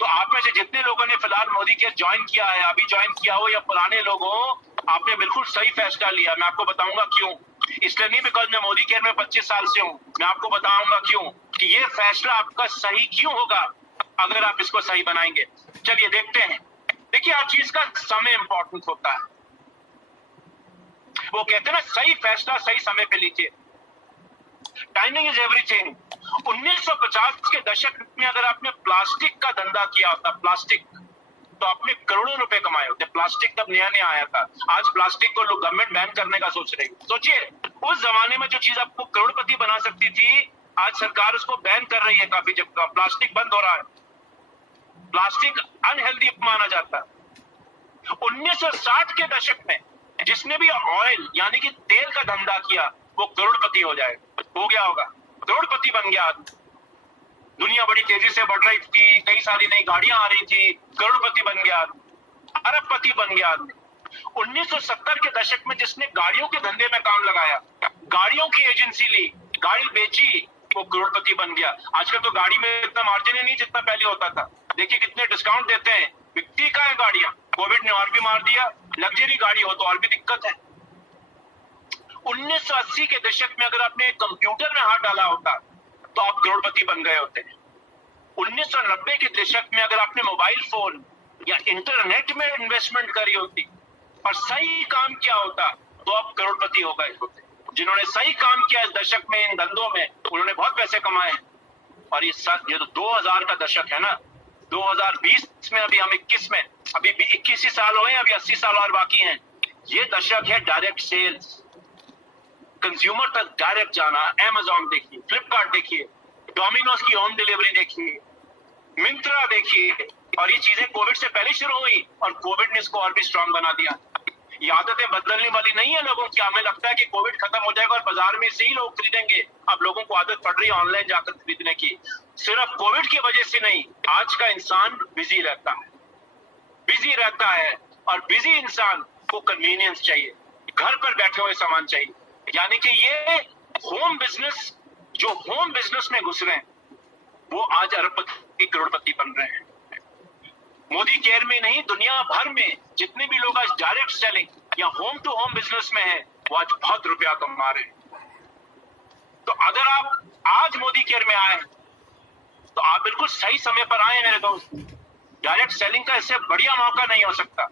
तो आप में से जितने लोगों ने फिलहाल मोदी केयर ज्वाइन किया है, अभी ज्वाइन किया हो या पुराने लोग हो, आपने बिल्कुल सही फैसला लिया। मैं आपको बताऊंगा क्यों। इसलिए नहीं बिकॉज मैं मोदी केयर में 25 साल से हूं, मैं आपको बताऊंगा क्यों कि ये फैसला आपका सही क्यों होगा अगर आप इसको सही बनाएंगे। चलिए देखते हैं। देखिए, हर चीज का समय इंपॉर्टेंट होता है। वो कहते हैं ना, सही फैसला सही समय पे लीजिए। Timing is everything. 1950 के दशक में अगर आपने प्लास्टिक का धंधा किया होता, प्लास्टिक, तो आपने करोड़ों रुपए कमाए होते। प्लास्टिक तब नया नया आया था। आज प्लास्टिक को लोग गवर्नमेंट बैन करने का सोच रही है। सोचिए, उस जमाने में जो चीज आपको करोड़पति बना सकती थी, आज सरकार उसको बैन कर रही है काफी जगह। प्लास्टिक बंद हो रहा है, प्लास्टिक अनहेल्दी माना जाता है। 1960 के दशक में जिसने भी ऑयल यानी कि तेल का धंधा किया, वो करोड़पति हो जाएगा, हो गया होगा, करोड़पति बन गया आदमी। दुनिया बड़ी तेजी से बढ़ रही थी, कई सारी नई गाड़ियां आ रही थी, करोड़पति बन गया आदमी, अरबपति बन गया आदमी। 1970 के दशक में जिसने गाड़ियों के धंधे में काम लगाया, गाड़ियों की एजेंसी ली, गाड़ी बेची, वो करोड़पति बन गया। आजकल तो गाड़ी में इतना मार्जिन ही नहीं जितना पहले होता था। देखिए कितने डिस्काउंट देते हैं, बिकती का है गाड़ियां। कोविड ने और भी मार दिया, लग्जरी गाड़ी हो तो और भी दिक्कत है। 1980 के दशक में अगर आपने कंप्यूटर में हाथ डाला होता तो आप करोड़पति बन गए होते। 1990 के दशक में अगर आपने मोबाइल फोन या इंटरनेट में इन्वेस्टमेंट करी होती और सही काम किया होता तो आप करोड़पति हो गए होते। जिन्होंने सही काम किया इस दशक में, इन धंधों में, उन्होंने बहुत पैसे कमाए। और ये तो 2000 का दशक है ना, 2020 में, अभी हम 21 में, अभी 21 ही साल हुए, अभी 80 साल और बाकी हैं। ये दशक है डायरेक्ट सेल्स, कंज्यूमर तक डायरेक्ट जाना। Amazon देखिए, फ्लिपकार्ट देखिए, डोमिनोज की होम डिलीवरी देखिए, मिंत्रा देखिए। और ये चीजें कोविड से पहले शुरू हुई और कोविड ने इसको और भी स्ट्रांग बना दिया। ये आदतें बदलने वाली नहीं है लोगों की। हमें लगता है कि कोविड खत्म हो जाएगा और बाजार में से ही लोग खरीदेंगे। अब लोगों को आदत पड़ रही है ऑनलाइन जाकर खरीदने की। सिर्फ कोविड की वजह से नहीं, आज का इंसान बिजी रहता है, बिजी रहता है। और बिजी इंसान को कन्वीनियंस चाहिए, घर पर बैठे हुए सामान चाहिए। यानी कि ये होम बिजनेस, जो होम बिजनेस में घुस रहे हैं, वो आज अरबपति करोड़पति बन रहे हैं। मोदी केयर में नहीं, दुनिया भर में जितने भी लोग आज डायरेक्ट सेलिंग या होम टू होम बिजनेस में है, वो आज बहुत रुपया कमा रहे हैं। तो अगर आप आज मोदी केयर में आए तो आप बिल्कुल सही समय पर आए मेरे दोस्त। डायरेक्ट सेलिंग का इससे बढ़िया मौका नहीं हो सकता।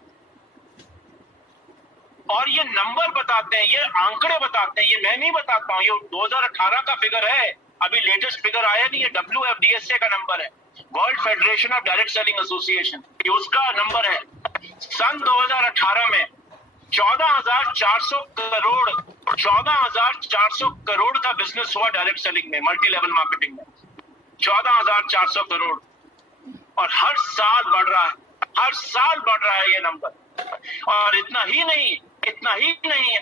और ये नंबर बताते हैं, ये आंकड़े बताते हैं, ये मैं नहीं बताता हूं, ये 2018 का फिगर है, अभी लेटेस्ट फिगर आया नहीं है। WFDSA का नंबर है, world federation of direct selling association, ये उसका नंबर है। सन 2018 में 14,400 करोड़ का बिजनेस हुआ डायरेक्ट सेलिंग में, मल्टी लेवल मार्केटिंग में 14,400 करोड़। और हर साल बढ़ रहा है, हर साल बढ़ रहा है ये नंबर। और इतना ही नहीं,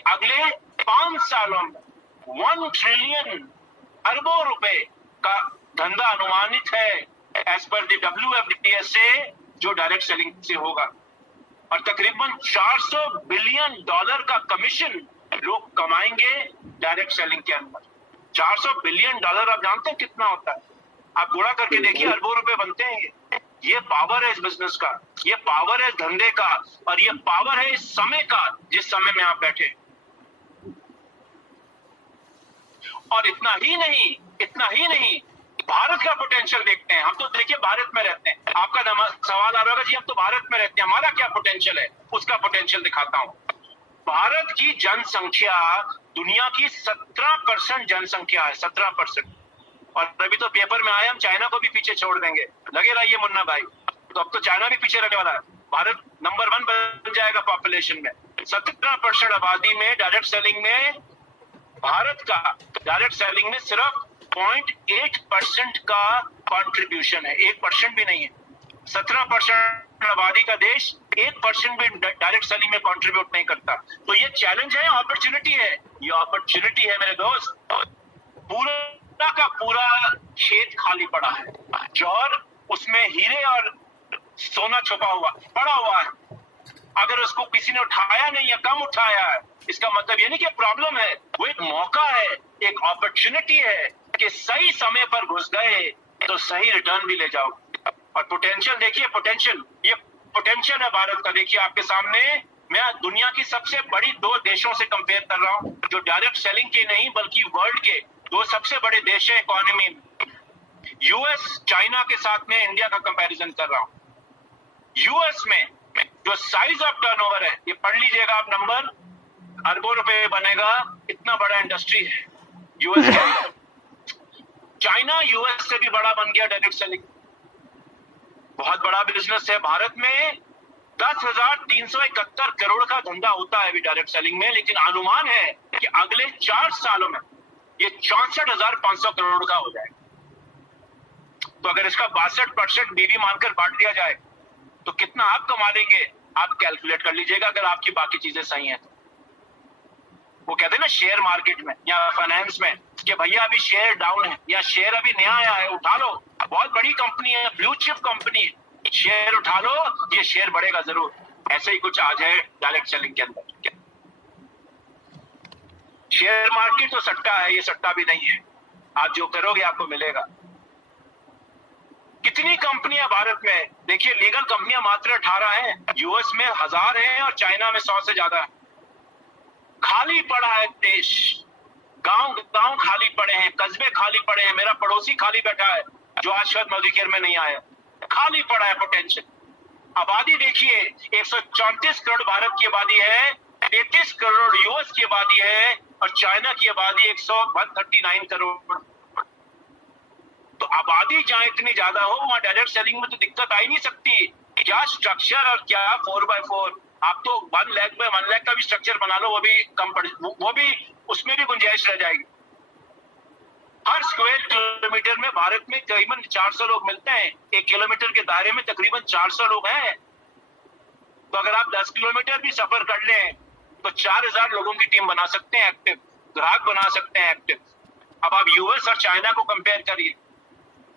अगले 5 सालों में 1 ट्रिलियन, अरबों रुपए का धंधा अनुमानित है एज पर द WFDSA, जो डायरेक्ट सेलिंग से होगा। और तकरीबन $400 बिलियन का कमीशन लोग कमाएंगे डायरेक्ट सेलिंग के अंदर। $400 बिलियन आप जानते हैं कितना होता है? आप गुणा करके देखिए, अरबों रुपए बनते हैं। ये पावर है इस बिजनेस का, ये पावर है धंधे का, और ये पावर है इस समय का, जिस समय में आप बैठे। और इतना ही नहीं, भारत का पोटेंशियल देखते हैं। हम तो देखिए भारत में रहते हैं। आपका सवाल आ रहा होगा जी हम तो भारत में रहते हैं, हमारा क्या पोटेंशियल है? उसका पोटेंशियल दिखाता हूं। भारत की जनसंख्या दुनिया की 17% जनसंख्या है, 17%। और अभी तो पेपर में आया हम चाइना को भी पीछे छोड़ देंगे, लगे रहिए मुन्ना भाई। तो अब तो चाइना भी पीछे रहने वाला है, भारत नंबर 1 बन जाएगा पॉपुलेशन में। 17% आबादी में डायरेक्ट सेलिंग में भारत का डायरेक्ट सेलिंग में सिर्फ 0.8% का कंट्रीब्यूशन है, 1% भी नहीं है। 17% आबादी का देश 1% भी डायरेक्ट सेलिंग में कंट्रीब्यूट नहीं करता। तो ये चैलेंज है, अपॉर्चुनिटी है। ये अपॉर्चुनिटी है मेरे दोस्त। पूरा का पूरा खेत खाली पड़ा है, जौहर उसमें हीरे और सोना छुपा हुआ पड़ा हुआ है। अगर उसको किसी ने उठाया नहीं या कम उठाया है, इसका मतलब ये नहीं कि प्रॉब्लम है, वो एक मौका है, एक अपॉर्चुनिटी है कि सही समय पर घुस गए तो सही रिटर्न भी ले जाओ। और पोटेंशियल देखिए, पोटेंशियल, ये पोटेंशियल है भारत का। देखिए आपके सामने मैं दुनिया की सबसे बड़ी 2 देशों से कंपेयर कर रहा हूं, जो डायरेक्ट सेलिंग के नहीं बल्कि वर्ल्ड के 2 सबसे बड़े देश है इकोनॉमी में। यूएस चाइना के साथ में इंडिया का कंपैरिजन कर रहा हूं। यूएस में जो साइज ऑफ टर्नओवर है, ये पढ़ लीजिएगा आप नंबर, अरबों रुपए बनेगा, इतना बड़ा इंडस्ट्री है यूएस के अंदर। चाइना यूएस से भी बड़ा बन गया डायरेक्ट सेलिंग, बहुत बड़ा बिजनेस है। भारत में 10,371 करोड़ का धंधा होता है अभी डायरेक्ट सेलिंग में, लेकिन अनुमान है कि अगले 4 सालों में ये 64,500 करोड़ का हो जाएगा। तो अगर इसका 62% बीवी मानकर बांट दिया जाए तो कितना आप कमा लेंगे, आप कैलकुलेट कर लीजिएगा, अगर आपकी बाकी चीजें सही हैं तो। वो कहते हैं ना शेयर मार्केट में या फाइनेंस में कि भैया अभी शेयर डाउन है या शेयर अभी नया आया है, उठा लो, बहुत बड़ी कंपनी है, ब्लू चिप कंपनी है, शेयर उठा लो, ये शेयर बढ़ेगा जरूर। ऐसे ही कुछ आज है डायरेक्ट सेलिंग के अंदर। शेयर मार्केट तो सट्टा है, ये सट्टा भी नहीं है। आप जो करोगे आपको मिलेगा। कितनी कंपनियां भारत में, देखिए लीगल कंपनियां मात्र 18 हैं, यूएस में 1000 हैं और चाइना में 100 से ज्यादा है। खाली पड़ा है देश, गांव गांव खाली पड़े हैं, कस्बे खाली पड़े हैं। मेरा पड़ोसी खाली बैठा है जो आज शायद मोदी केयर में नहीं आया, खाली पड़ा है पोटेंशियल। आबादी देखिए 134 करोड़ भारत की आबादी है, 33 करोड़ यूएस की आबादी है और चाइना की आबादी 139 करोड़। तो आबादी जहां इतनी ज्यादा हो वहां डायरेक्ट सेलिंग में तो दिक्कत आ ही नहीं सकती। क्या स्ट्रक्चर और क्या 4x4, आप तो 1 लाख में 1 लाख का भी स्ट्रक्चर बना लो, वो भी कम पड़, वो भी उसमें भी गुंजाइश रह जाएगी। हर स्क्वायर किलोमीटर में भारत में करीबन 400 लोग मिलते हैं, 1 किलोमीटर के दायरे में तकरीबन 400 लोग हैं। तो अगर आप 10 किलोमीटर भी सफर कर लें तो 4000 लोगों की टीम बना सकते हैं एक्टिव, ग्राहक बना सकते हैं एक्टिव। अब आप यूएस और चाइना को कंपेयर करिए,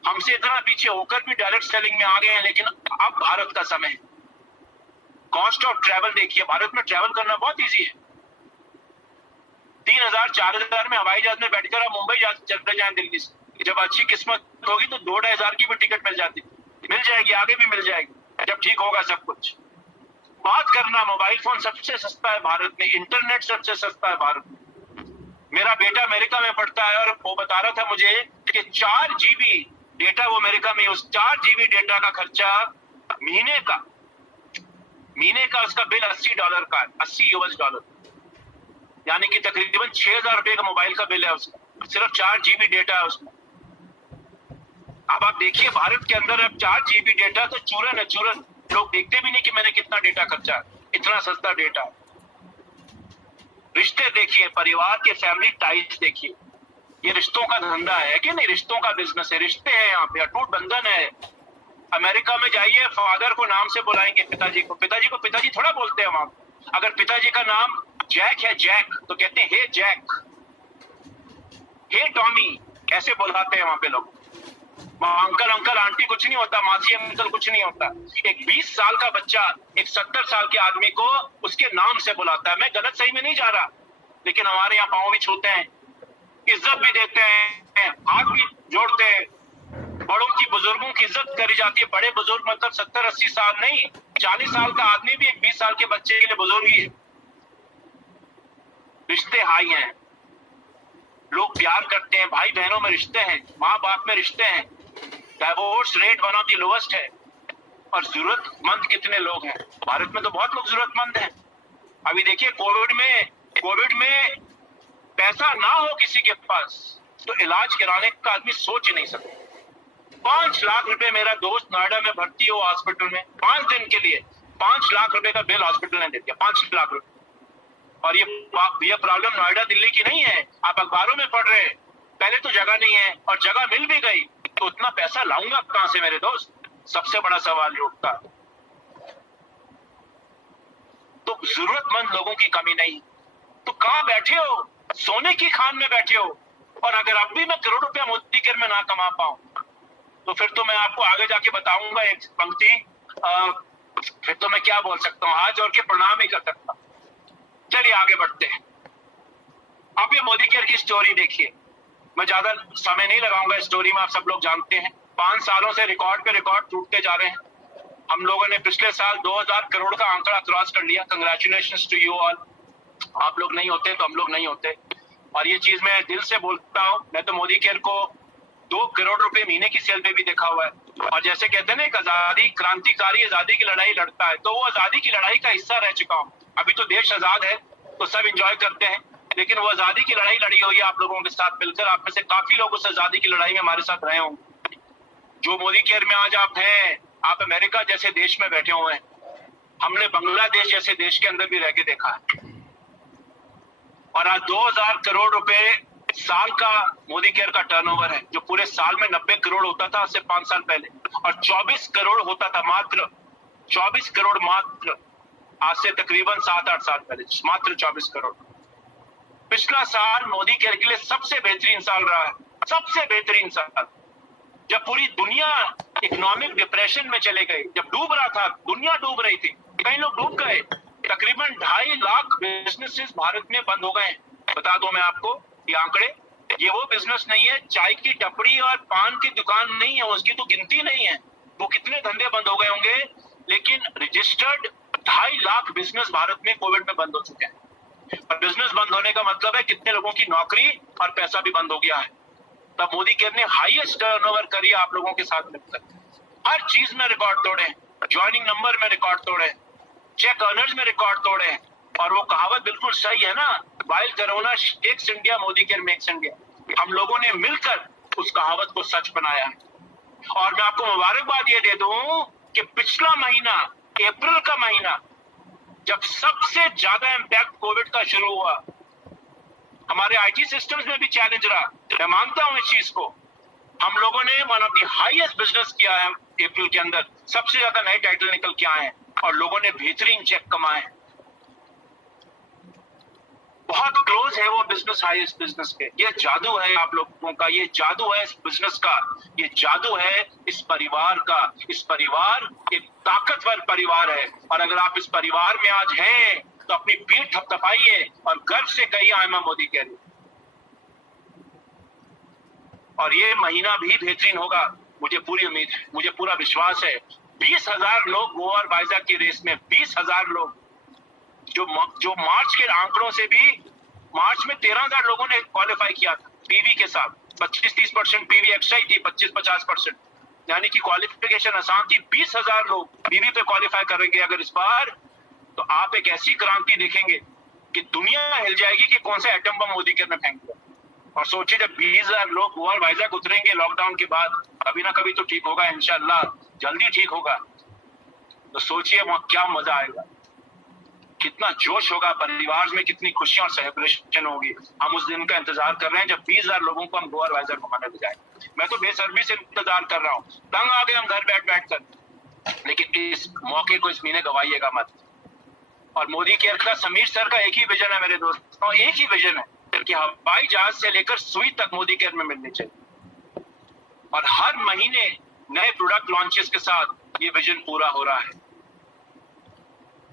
हमसे इतना पीछे होकर भी डायरेक्ट सेलिंग में आ गए हैं, लेकिन अब भारत का समय। कॉस्ट ऑफ ट्रैवल देखिए, भारत में ट्रैवल करना बहुत इजी है। 3000 4000 में हवाई जहाज में बैठकर आप मुंबई चलते जाएं दिल्ली से, जब अच्छी किस्मत होगी तो 2500 की भी टिकट मिल जाएगी, आगे भी मिल जाएगी जब ठीक होगा सब कुछ। बात करना, मोबाइल फोन सबसे सस्ता है भारत में, इंटरनेट सबसे सस्ता है भारत में। मेरा बेटा अमेरिका में पढ़ता है और वो बता रहा था मुझे कि 4 GB डेटा वो अमेरिका में, उस 4 GB डेटा का खर्चा महीने का उसका बिल $80 का है, $80 यानी कि तकरीबन 6000 रुपए का मोबाइल का बिल है उसका, सिर्फ 4 GB डेटा है उसमें। अब आप देखिए भारत के अंदर अब 4 GB डेटा तो चूरन है, चूरन। लोग देखते भी नहीं कि मैंने कितना डेटा खर्चा है, इतना सस्ता डेटा। रिश्ते देखिए, परिवार के फैमिली टाइज देखिए, ये रिश्तों का धंधा है कि नहीं, रिश्तों का बिजनेस है, रिश्ते हैं यहाँ पे, अटूट बंधन है। अमेरिका में जाइए, फादर को नाम से बुलाएंगे, पिताजी को पिताजी थोड़ा बोलते हैं वहां। अगर पिताजी का नाम जैक है, जैक, तो कहते हैं हे जैक, हे टॉमी, ऐसे बुलाते हैं वहां पे लोग। वहां अंकल आंटी कुछ नहीं होता, मासी अंकल कुछ नहीं होता। एक 20 साल का बच्चा एक 70 साल के आदमी को उसके नाम से बुलाता है। मैं गलत सही में नहीं जा रहा, लेकिन हमारे यहाँ पाँव भी छूते हैं, इज्जत भी देते हैं, हाथ भी जोड़ते हैं। बड़ों की, बुजुर्गों की इज्जत करी जाती है। बड़े बुजुर्ग मतलब 70-80 साल नहीं, 40 साल का आदमी भी एक 20 साल के बच्चे के लिए बुजुर्ग ही है। रिश्ते हाई हैं। लोग प्यार करते हैं, भाई बहनों में रिश्ते हैं, माँ बाप में रिश्ते हैं, divorce rate one of the lowest है। और जरूरतमंद कितने लोग हैं भारत में? तो बहुत लोग जरूरतमंद हैं। अभी देखिए कोविड में पैसा ना हो किसी के पास तो इलाज कराने का आदमी सोच ही नहीं सकता। 5 लाख रुपए मेरा दोस्त नोएडा में भर्ती हो हॉस्पिटल में 5 दिन के लिए, 5 लाख रुपए का बिल हॉस्पिटल ने दे दिया, 5 लाख रुपए। और ये प्रॉब्लम नोएडा दिल्ली की नहीं है, आप अखबारों में पढ़ रहे हैं। पहले तो जगह नहीं है और जगह मिल भी गई तो उतना पैसा लाऊंगा कहां से मेरे दोस्त? सबसे बड़ा सवाल ये उठता। तो जरूरतमंद लोगों की कमी नहीं, तो कहां बैठे हो? सोने की खान में बैठे हो। और अगर अब भी मैं करोड़ रुपया मोदी केयर में ना कमा पाऊं तो फिर तो मैं आपको आगे जाके बताऊंगा एक पंक्ति, फिर तो मैं क्या बोल सकता हूं, हाथ जोड़ के प्रणाम ही कर सकता। चलिए आगे बढ़ते हैं। अब ये मोदी केयर की स्टोरी देखिए, मैं ज्यादा समय नहीं लगाऊंगा स्टोरी में, आप सब लोग जानते हैं 5 सालों से रिकॉर्ड पे रिकॉर्ड टूटते जा रहे हैं। हम लोगों ने पिछले साल 2000 करोड़ का आंकड़ा क्रॉस कर लिया। Congratulations to you all. आप लोग नहीं होते तो हम लोग नहीं होते। और ये चीज मैं दिल से बोलता हूँ, मैं तो मोदी केयर को 2 करोड़ रुपए महीने की सेल में भी देखा हुआ है। और जैसे कहते हैं ना, एक आजादी क्रांतिकारी आजादी की लड़ाई लड़ता है, तो वो आजादी की लड़ाई का हिस्सा रह चुका हूँ। अभी तो देश आजाद है तो सब इंजॉय करते हैं, लेकिन वो आजादी की लड़ाई लड़ी हुई है आप लोगों के साथ मिलकर। आप में से काफी लोग उस आजादी की लड़ाई में हमारे साथ रहे होंगे। जो मोदी केयर में आज आप हैं, आप अमेरिका जैसे देश में बैठे हुए हैं, हमने बांग्लादेश जैसे देश के अंदर भी रह के देखा है। और आज 2000 करोड़ रुपए साल का मोदी केयर का टर्नओवर है, जो पूरे साल में 90 करोड़ होता था आज से 5 साल पहले, और 24 करोड़ होता था, मात्र 24 करोड़, मात्र आज से तकरीबन 7-8 साल पहले, मात्र 24 करोड़। पिछला साल मोदी केयर के लिए सबसे बेहतरीन साल रहा है, सबसे बेहतरीन साल। जब पूरी दुनिया इकोनॉमिक डिप्रेशन में चले गई, जब डूब रहा था, दुनिया डूब रही थी, कई लोग डूब गए, तकरीबन 2.5 लाख बिजनेसेस भारत में बंद हो गए। बता दो मैं आपको ये आंकड़े, ये वो बिजनेस नहीं है, चाय की टपड़ी और पान की दुकान नहीं है, उसकी तो गिनती नहीं है, वो कितने धंधे बंद हो गए होंगे। लेकिन रजिस्टर्ड 2.5 लाख बिजनेस भारत में कोविड में बंद हो चुके हैं। और बिजनेस बंद होने का मतलब है कितने लोगों की नौकरी और पैसा भी बंद हो गया है। तब मोदी केयर ने हाईएस्ट टर्नओवर करी आप लोगों के साथ मिलकर, हर चीज में रिकॉर्ड तोड़े, ज्वाइनिंग नंबर में रिकॉर्ड तोड़े, चेक अर्नर्स में रिकॉर्ड तोड़े। और वो कहावत बिल्कुल सही है ना, while corona takes India, Modicare makes India. हम लोगों ने मिलकर उस कहावत को सच बनाया है। और मैं आपको मुबारकबाद ये दे दूं कि पिछला महीना, अप्रैल का महीना, जब सबसे ज्यादा इंपैक्ट कोविड का शुरू हुआ, हमारे आईटी सिस्टम्स में भी चैलेंज रहा, मैं मानता हूं इस चीज को। हम लोगों ने one of the highest business किया है अप्रैल के अंदर, सबसे ज्यादा नए टाइटल निकल के आए हैं और लोगों ने बेहतरीन चेक कमाए। बहुत क्लोज है वो बिजनेस हाईएस्ट बिजनेस के। ये जादू है आप लोगों का, ये जादू है इस बिजनेस का, ये जादू है इस परिवार का। इस परिवार एक ताकतवर परिवार है, और अगर आप इस परिवार में आज हैं तो अपनी पीठ थपथपाइए और गर्व से कहिए आई एम मोदी केयर। और ये महीना भी बेहतरीन होगा, मुझे पूरी उम्मीद है, मुझे पूरा विश्वास है। 20,000 लोग गोवा और वाइजैक की रेस में, 20,000 लोग, जो मार्च के आंकड़ों से भी, मार्च में 13,000 लोगों ने क्वालिफाई किया था पीवी के साथ, 25-30% पीवी एक्स्ट्रा थी, 25-50%, यानी कि क्वालिफिकेशन आसान थी। 20,000 लोग पीवी पे क्वालिफाई करेंगे अगर इस बार, तो आप एक ऐसी क्रांति देखेंगे कि दुनिया हिल जाएगी कि कौन सा एटम बम मोदी केयर ने फेंक दिया। और सोचिए जब 20,000 लोग गोवा वाइजैक उतरेंगे लॉकडाउन के बाद, कभी ना कभी तो ठीक होगा, इंशाल्लाह जल्दी ठीक होगा, तो सोचिए वहां क्या मजा आएगा, कितना जोश होगा, परिवार में कितनी खुशियां और सेलिब्रेशन होगी। हम उस दिन का इंतजार कर रहे हैं जब 20,000 लोगों को हम गोवा और वाइजैक घुमाने ले जाएंगे। मैं तो बेसब्री से इंतजार कर रहा हूँ, तंग आ गए हम घर बैठ कर, लेकिन इस मौके को इस महीने गवाइएगा मत। और मोदी केयर का, समीर सर का एक ही विजन है मेरे दोस्तों, एक ही विजन है कि हवाई जहाज से लेकर सुई तक मोदी केयर में मिलनी चाहिए। और हर महीने नए प्रोडक्ट लॉन्चेस के साथ ये विजन पूरा हो रहा है।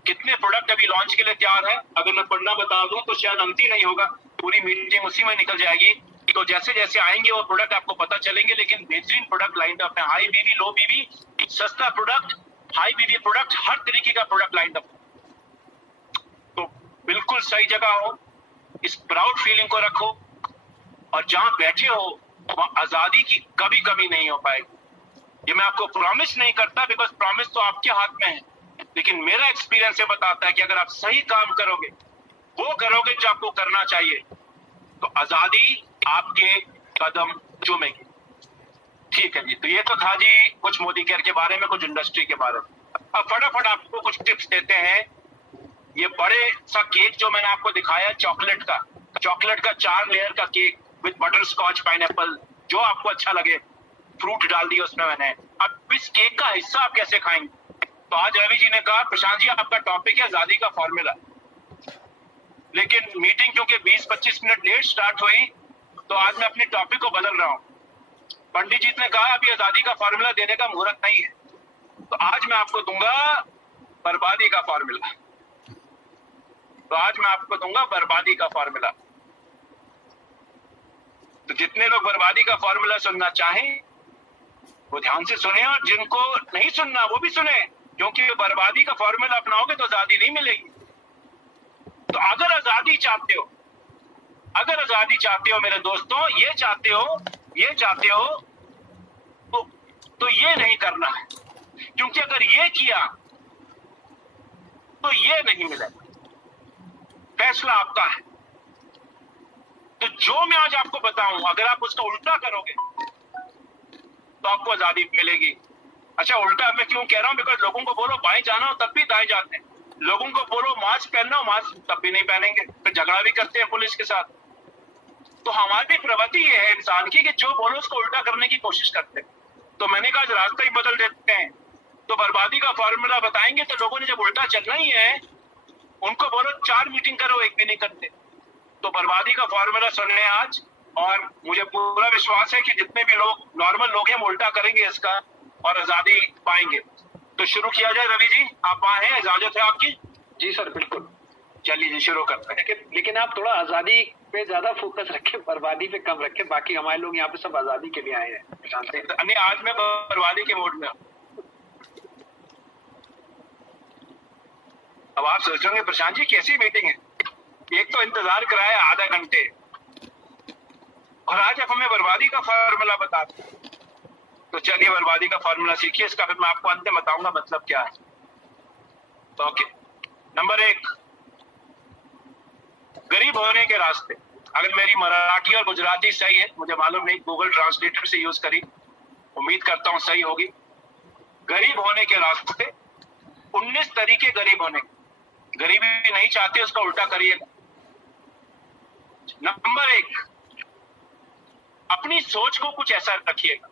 कितने प्रोडक्ट अभी लॉन्च के लिए तैयार है, अगर मैं पढ़ना बता दूं तो शायद अंत ही नहीं होगा, पूरी मीटिंग उसी में निकल जाएगी। तो जैसे जैसे आएंगे वो प्रोडक्ट आपको पता चलेंगे, लेकिन बेहतरीन प्रोडक्ट लाइन अप है, हाई बीबी, लो बीबी, सस्ता प्रोडक्ट, हाई बीबी प्रोडक्ट, हर तरीके का प्रोडक्ट लाइन अप। तो बिल्कुल सही जगह हो, इस प्राउड फीलिंग को रखो और जहां बैठे हो वहां आजादी की कभी कमी नहीं हो पाएगी। ये मैं आपको प्रॉमिस नहीं करता, बिकॉज प्रॉमिस तो आपके हाथ में है, लेकिन मेरा एक्सपीरियंस ये बताता है कि अगर आप सही काम करोगे, वो करोगे जो आपको करना चाहिए, तो आजादी आपके कदम चूमेगी। ठीक है जी, तो ये तो था जी कुछ मोदी केयर के बारे में, कुछ इंडस्ट्री के बारे में। अब फटाफट आपको कुछ टिप्स देते हैं। ये बड़े सा केक जो मैंने आपको दिखाया चॉकलेट का 4 लेयर का cake with butterscotch pineapple, जो आपको अच्छा लगे, फ्रूट डाल दिया उसमें मैंने। अब इस केक का हिस्सा आप कैसे खाएंगे? तो आज रवि जी ने कहा प्रशांत जी आपका टॉपिक है आजादी का फॉर्मूला, लेकिन मीटिंग क्योंकि 20-25 मिनट लेट स्टार्ट हुई, तो आज मैं अपने टॉपिक को बदल रहा हूं। पंडित जी ने कहा अभी आजादी का फॉर्मूला देने का मुहूर्त नहीं है, तो आज मैं आपको दूंगा बर्बादी का फॉर्मूला। फॉर्मूला। तो जितने लोग बर्बादी का फॉर्मूला सुनना चाहें वो ध्यान से सुने, और जिनको नहीं सुनना वो भी सुने, क्योंकि बर्बादी का फॉर्मूला अपनाओगे तो आजादी नहीं मिलेगी। तो अगर आजादी चाहते हो मेरे दोस्तों, ये चाहते हो तो ये नहीं करना है, क्योंकि अगर ये किया तो ये नहीं मिलेगा। फैसला आपका है। तो जो मैं आज आपको बताऊं, अगर आप उसका उल्टा करोगे तो आपको आजादी मिलेगी। अच्छा, उल्टा मैं क्यों कह रहा हूं? बिकॉज लोगों को बोलो बाएं जाना हो तब भी दाएं जाते हैं, लोगों को बोलो मास्क पहनना हो मास्क तब भी नहीं पहनेंगे, फिर झगड़ा भी करते हैं पुलिस के साथ। तो हमारी प्रवृत्ति ये है इंसान की कि जो बोलो उसको उल्टा करने की कोशिश करते हैं। तो मैंने कहा रास्ता ही बदल देते हैं। तो बर्बादी का फॉर्मूला बताएंगे तो लोगों ने जब उल्टा चलना ही है, उनको बोलो 4 मीटिंग करो, एक भी नहीं करते। तो बर्बादी का फॉर्मूला सुनने आज, और मुझे पूरा विश्वास है कि जितने भी लोग नॉर्मल लोग हैं वो उल्टा करेंगे इसका और आजादी पाएंगे। तो शुरू किया जाए। रवि जी आप वहां हैं, इजाजत है आपकी? जी सर, बिल्कुल। चलिए जी शुरू करते हैं। लेकिन आप थोड़ा आजादी पे ज्यादा फोकस रखें, बर्बादी पे कम रखें। बाकी हमारे लोग यहाँ पे सब आजादी के लिए आए हैं। नहीं, आज मैं बर्बादी के मूड में हूं। अब आप सोचोगे प्रशांत जी कैसी मीटिंग है, एक तो इंतजार कराया आधा घंटे और आज आप हमें बर्बादी का फॉर्मूला बताते। तो चलिए बर्बादी का फॉर्मूला सीखिए, इसका फिर मैं आपको अंत में बताऊंगा मतलब क्या है। तो ओके, नंबर 1, गरीब होने के रास्ते। अगर मेरी मराठी और गुजराती सही है, मुझे मालूम नहीं, गूगल ट्रांसलेटर से यूज करी, उम्मीद करता हूं सही होगी। गरीब होने के रास्ते 19 तरीके गरीब होने के। गरीबी नहीं चाहते उसका उल्टा करिएगा। नंबर 1, अपनी सोच को कुछ ऐसा रखिएगा।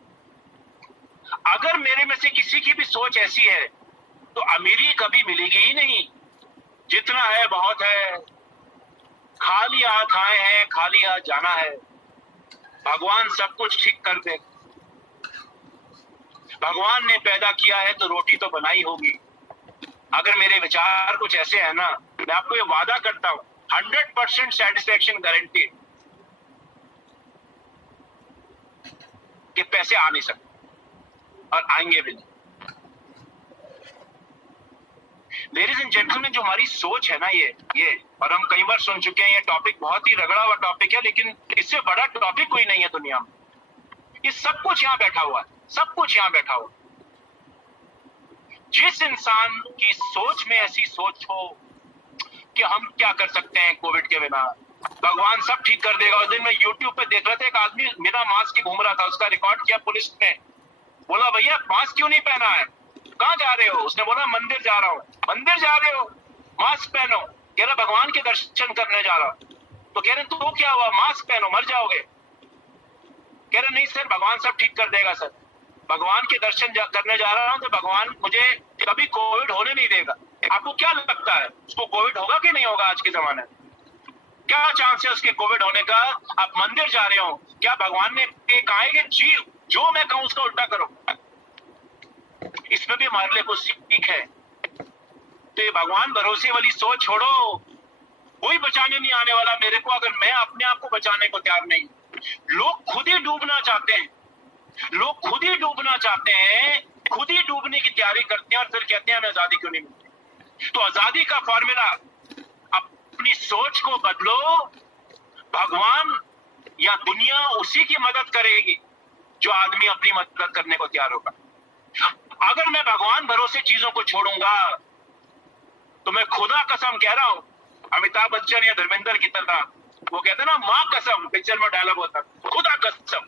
अगर मेरे में से किसी की भी सोच ऐसी है तो अमीरी कभी मिलेगी ही नहीं। जितना है बहुत है, खाली हाथ आए हैं, खाली हाथ जाना है। भगवान सब कुछ ठीक कर दे। भगवान ने पैदा किया है तो रोटी तो बनाई होगी। अगर मेरे विचार कुछ ऐसे है ना, मैं आपको ये वादा करता हूं 100% सेटिस्फैक्शन गारंटी कि पैसे आ नहीं सकते और आएंगे भी नहीं। लेडीज एंड जेंटलमैन, जो हमारी सोच है ना ये और हम कई बार सुन चुके हैं, ये टॉपिक बहुत ही रगड़ा हुआ टॉपिक है, लेकिन इससे बड़ा टॉपिक कोई नहीं है दुनिया में। ये सब कुछ यहाँ बैठा हुआ है, सब कुछ यहाँ बैठा हुआ। जिस इंसान की सोच में ऐसी सोच हो कि हम क्या कर सकते हैं कोविड के बिना, भगवान सब ठीक कर देगा। उस दिन मैं यूट्यूब पे देख रहा था, एक आदमी बिना मास्क के घूम रहा था, उसका रिकॉर्ड किया पुलिस ने। बोला भैया मास्क क्यों नहीं पहना है, कहाँ जा रहे हो? उसने बोला मंदिर जा रहा हूँ। मंदिर जा रहे हो, मास्क पहनो। कह रहा भगवान के दर्शन करने जा रहा हूँ। तो कह रहे तो क्या हुआ, मास्क पहनो मर जाओगे। कह रहे नहीं सर भगवान सब ठीक कर देगा सर, भगवान के दर्शन करने जा रहा हूँ तो भगवान मुझे कभी कोविड होने नहीं देगा। आपको क्या लगता है उसको कोविड होगा कि नहीं होगा? आज के जमाने में क्या चांस है उसके कोविड होने का? आप मंदिर जा रहे हो, क्या भगवान ने कहा है कि जी जो मैं कहूं उसका उल्टा करो? इसमें भी हमारे लिए कुछ सीख है। तो ये भगवान भरोसे वाली सोच छोड़ो, कोई बचाने नहीं आने वाला मेरे को, अगर मैं अपने आप को बचाने को तैयार नहीं। लोग खुद ही डूबना चाहते हैं, लोग खुद ही डूबना चाहते हैं, खुद ही डूबने की तैयारी करते हैं और फिर कहते हैं हमें आजादी क्यों नहीं मिलती। तो आजादी का फॉर्मूला, अपनी सोच को बदलो। भगवान या दुनिया उसी की मदद करेगी जो आदमी अपनी मदद करने को तैयार होगा। अगर मैं भगवान भरोसे चीजों को छोड़ूंगा तो मैं खुदा कसम कह रहा हूं, अमिताभ बच्चन या धर्मेंद्र की तरह, वो कहते ना माँ कसम, पिक्चर में डायलॉग होता, खुदा कसम,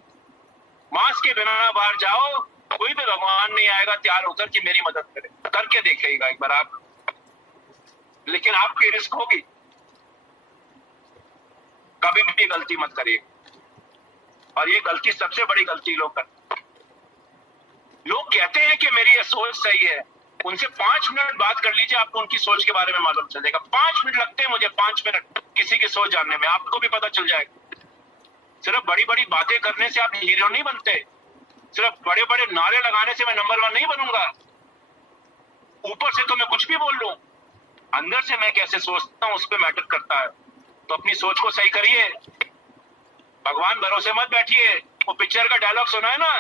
मास्क के बिना बाहर जाओ, कोई भी भगवान नहीं आएगा तैयार होकर कि मेरी मदद करे। करके देखिएगा एक बार आप, लेकिन आपकी रिस्क होगी, कभी भी गलती मत करिए। और ये गलती सबसे बड़ी गलती लोग करते हैं। लोग कहते हैं कि मेरी ये सोच सही है, उनसे 5 मिनट बात कर लीजिए, आपको उनकी सोच के बारे में मालूम चल जाएगा। 5 मिनट लगते हैं मुझे, 5 मिनट किसी की सोच जानने में, आपको भी पता चल जाएगा। सिर्फ बड़ी बड़ी बातें करने से आप हीरो नहीं बनते, सिर्फ बड़े बड़े नारे लगाने से मैं नंबर 1 नहीं बनूंगा। ऊपर से तो मैं कुछ भी बोल लूं, अंदर से मैं कैसे सोचता हूं उस पर मैटर करता है। तो अपनी सोच को सही करिए, भगवान भरोसे मत बैठिए। वो पिक्चर का डायलॉग सुना है ना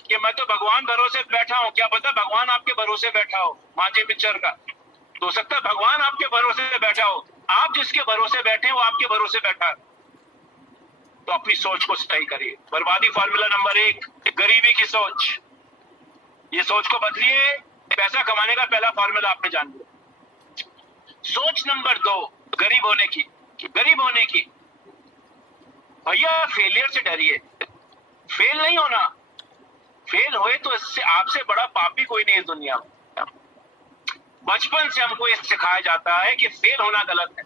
कि मैं तो भगवान भरोसे बैठा हूं, क्या पता भगवान आपके भरोसे बैठा हो। मांझी पिक्चर का तो हो सकता है भगवान आपके भरोसे बैठा हो, आप जिसके भरोसे बैठे हैं वो आपके भरोसे बैठा है। तो अपनी सोच को सही करिए। बर्बादी फॉर्मूला नंबर 1, गरीबी की सोच। ये सोच को बदलिए, पैसा कमाने का पहला फॉर्मूला आपने जान लिया। सोच नंबर 2, गरीब होने की। गरीब होने की, भैया फेलियर से डरिए, फेल नहीं होना। फेल हुए तो इससे आपसे बड़ा पापी कोई नहीं इस दुनिया में। बचपन से हमको ये सिखाया जाता है कि फेल होना गलत है।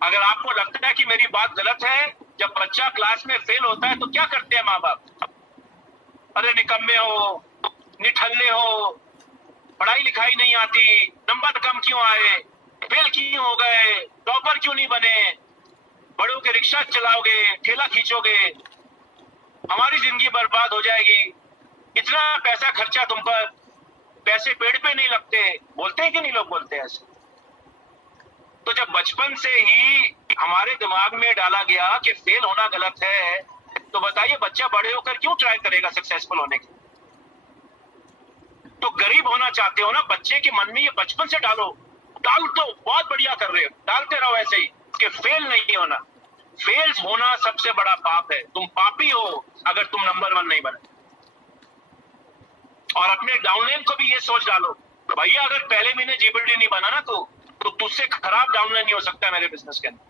अगर आपको लगता है कि मेरी बात गलत है, जब बच्चा क्लास में फेल होता है तो क्या करते हैं माँ बाप? अरे निकम्मे हो, निठल्ले हो, पढ़ाई लिखाई नहीं आती, नंबर कम क्यों आए, फेल क्यों हो गए, टॉपर क्यों नहीं बने, बड़ों के रिक्शा चलाओगे, ठेला खींचोगे, हमारी जिंदगी बर्बाद हो जाएगी, इतना पैसा खर्चा तुम पर, पैसे पेड़ पे नहीं लगते। बोलते हैं कि नहीं लोग बोलते हैं ऐसे? तो जब बचपन से ही हमारे दिमाग में डाला गया कि फेल होना गलत है, तो बताइए बच्चा बड़े होकर क्यों ट्राई करेगा सक्सेसफुल होने की? तो गरीब होना चाहते हो ना, बच्चे के मन में ये बचपन से डालो। डाल तो बहुत बढ़िया कर रहे हो, डालते रहो ऐसे ही कि फेल नहीं होना। फेल होना सबसे बड़ा पाप है, तुम पापी हो अगर तुम नंबर 1 नहीं बने। और अपने डाउनलाइन को भी ये सोच डालो, भैया अगर पहले महीने जीबीडी नहीं बना ना तो तुझसे खराब डाउनलाइन नहीं हो सकता मेरे बिजनेस के अंदर।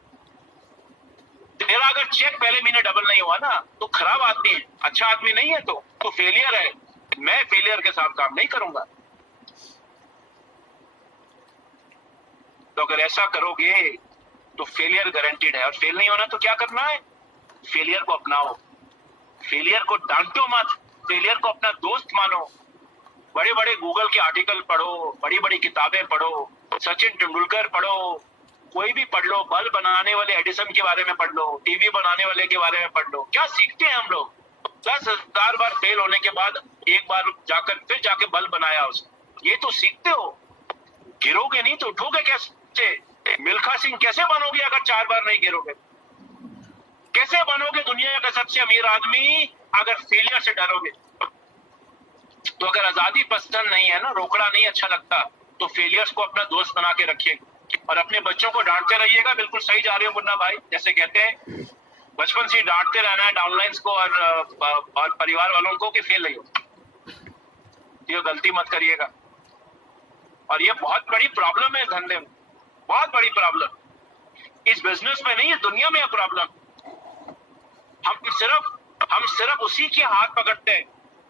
तेरा अगर चेक पहले महीने डबल नहीं हुआ ना तो खराब आदमी है, अच्छा आदमी नहीं है, तो फेलियर है। मैं फेलियर के साथ काम नहीं करूंगा। तो अगर ऐसा करोगे तो फेलियर गारंटीड है। और फेल नहीं होना तो क्या करना है? फेलियर को अपनाओ, फेलियर को डांटो मत, फेलियर को अपना दोस्त मानो। बड़े बड़े गूगल के आर्टिकल पढ़ो, बड़ी बड़ी किताबें पढ़ो, सचिन तेंदुलकर पढ़ो, कोई भी पढ़ लो, बल्ब बनाने वाले एडिसन के बारे में पढ़ लो, टीवी बनाने वाले के बारे में पढ़ लो। क्या सीखते हैं हम लोग? 10,000 बार फेल होने के बाद एक बार जाकर फिर जाके बल्ब बनाया उसने, ये तो सीखते हो। गिरोगे नहीं तो उठोगे कैसे? मिल्खा सिंह कैसे बनोगे अगर 4 बार नहीं गिरोगे? कैसे बनोगे दुनिया का सबसे अमीर आदमी अगर फेलियर से डरोगे? तो अगर आजादी पसंद नहीं है ना, रोकड़ा नहीं अच्छा लगता, तो फेलियर्स को अपना दोस्त बना के रखिए और अपने बच्चों को डांटते रहिएगा। बिल्कुल सही जा रहे हो मुन्ना भाई, जैसे कहते हैं बचपन से डांटते रहना है डाउनलाइंस को और परिवार वालों को कि फेल नहीं हो, ये गलती मत करिएगा। और ये बहुत बड़ी प्रॉब्लम है धंधे में, बहुत बड़ी प्रॉब्लम। इस बिजनेस में नहीं, है दुनिया में प्रॉब्लम। हम सिर्फ उसी के हाथ पकड़ते हैं,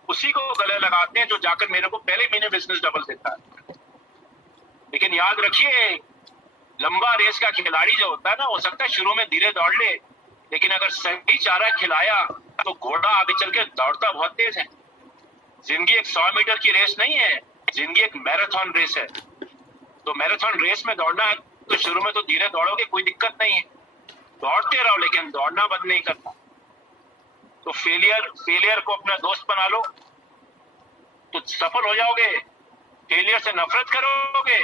उसी को गले लगाते हैं जो जाकर मेरे को पहले महीने बिजनेस डबल देता है। लेकिन याद रखिए, लंबा रेस का खिलाड़ी जो होता है ना, हो सकता है शुरू में धीरे दौड़ ले, लेकिन अगर सही चारा खिलाया तो घोड़ा आगे चल के दौड़ता बहुत तेज है। जिंदगी एक 100 मीटर की रेस नहीं है, जिंदगी एक मैराथन रेस है। तो मैराथन रेस में दौड़ना है तो शुरू में तो धीरे दौड़ोगे, कोई दिक्कत नहीं है, दौड़ते रहो, लेकिन दौड़ना बंद नहीं करना। तो फेलियर को अपना दोस्त बना लो तो सफल हो जाओगे। फेलियर से नफरत करोगे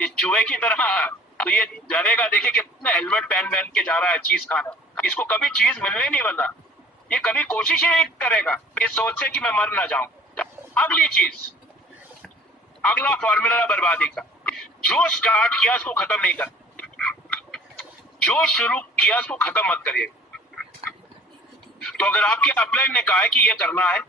इस चूहे की तरह तो ये डरेगा, देखिए कितना हेलमेट पहन के जा रहा है चीज खाना, इसको कभी चीज मिलने नहीं वाला, ये कभी कोशिश ही नहीं करेगा इस सोच से कि मैं मर ना जाऊं। अगली चीज, अगला फॉर्मूला बर्बादी का, जो स्टार्ट किया उसको खत्म नहीं कर, जो शुरू किया उसको खत्म मत करिए। अगर आपके अपलाइन ने कहा है कि ये करना है,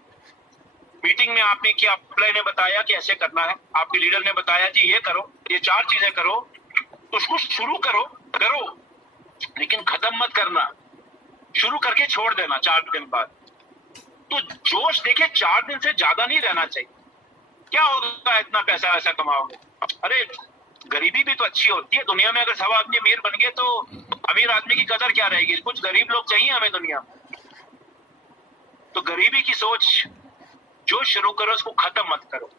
मीटिंग में आपने किया, अपलाइन ने बताया कि ऐसे करना है, आपके लीडर ने बताया कि ये करो, ये 4 चीजें करो, तो उसको शुरू करो, लेकिन खत्म मत करना, शुरू करके छोड़ देना 4 दिन बाद। तो जोश देखिए 4 दिन से ज्यादा नहीं रहना चाहिए। क्या होगा इतना पैसा वैसा कमाओगे? अरे गरीबी भी तो अच्छी होती है दुनिया में। अगर सब आदमी अमीर बन गए तो अमीर आदमी की कदर क्या रहेगी? कुछ गरीब लोग चाहिए हमें दुनिया में। तो गरीबी की सोच, जो शुरू करो उसको खत्म मत करो।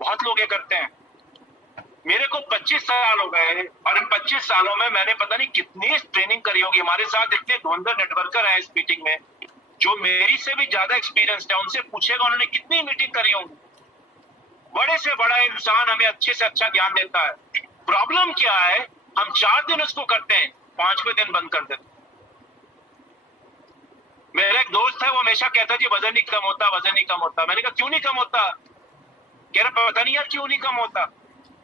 बहुत लोग ये करते हैं। मेरे को 25 साल हो गए और इन 25 सालों में मैंने पता नहीं कितनी ट्रेनिंग करी होगी। हमारे साथ इतने धुरंधर नेटवर्कर हैं इस मीटिंग में जो मेरी से भी ज्यादा एक्सपीरियंस है। उनसे पूछेगा उन्होंने कितनी मीटिंग करी होंगी। बड़े से बड़ा इंसान हमें अच्छे से अच्छा ज्ञान देता है। प्रॉब्लम क्या है, हम 4 दिन उसको करते हैं, 5वें दिन बंद कर देते हैं। मेरा एक दोस्त है, वो हमेशा कहता है जी वजन नहीं कम होता, वजन नहीं कम होता। मैंने कहा क्यों नहीं कम होता? कह रहा पता नहीं यार क्यों नहीं कम होता।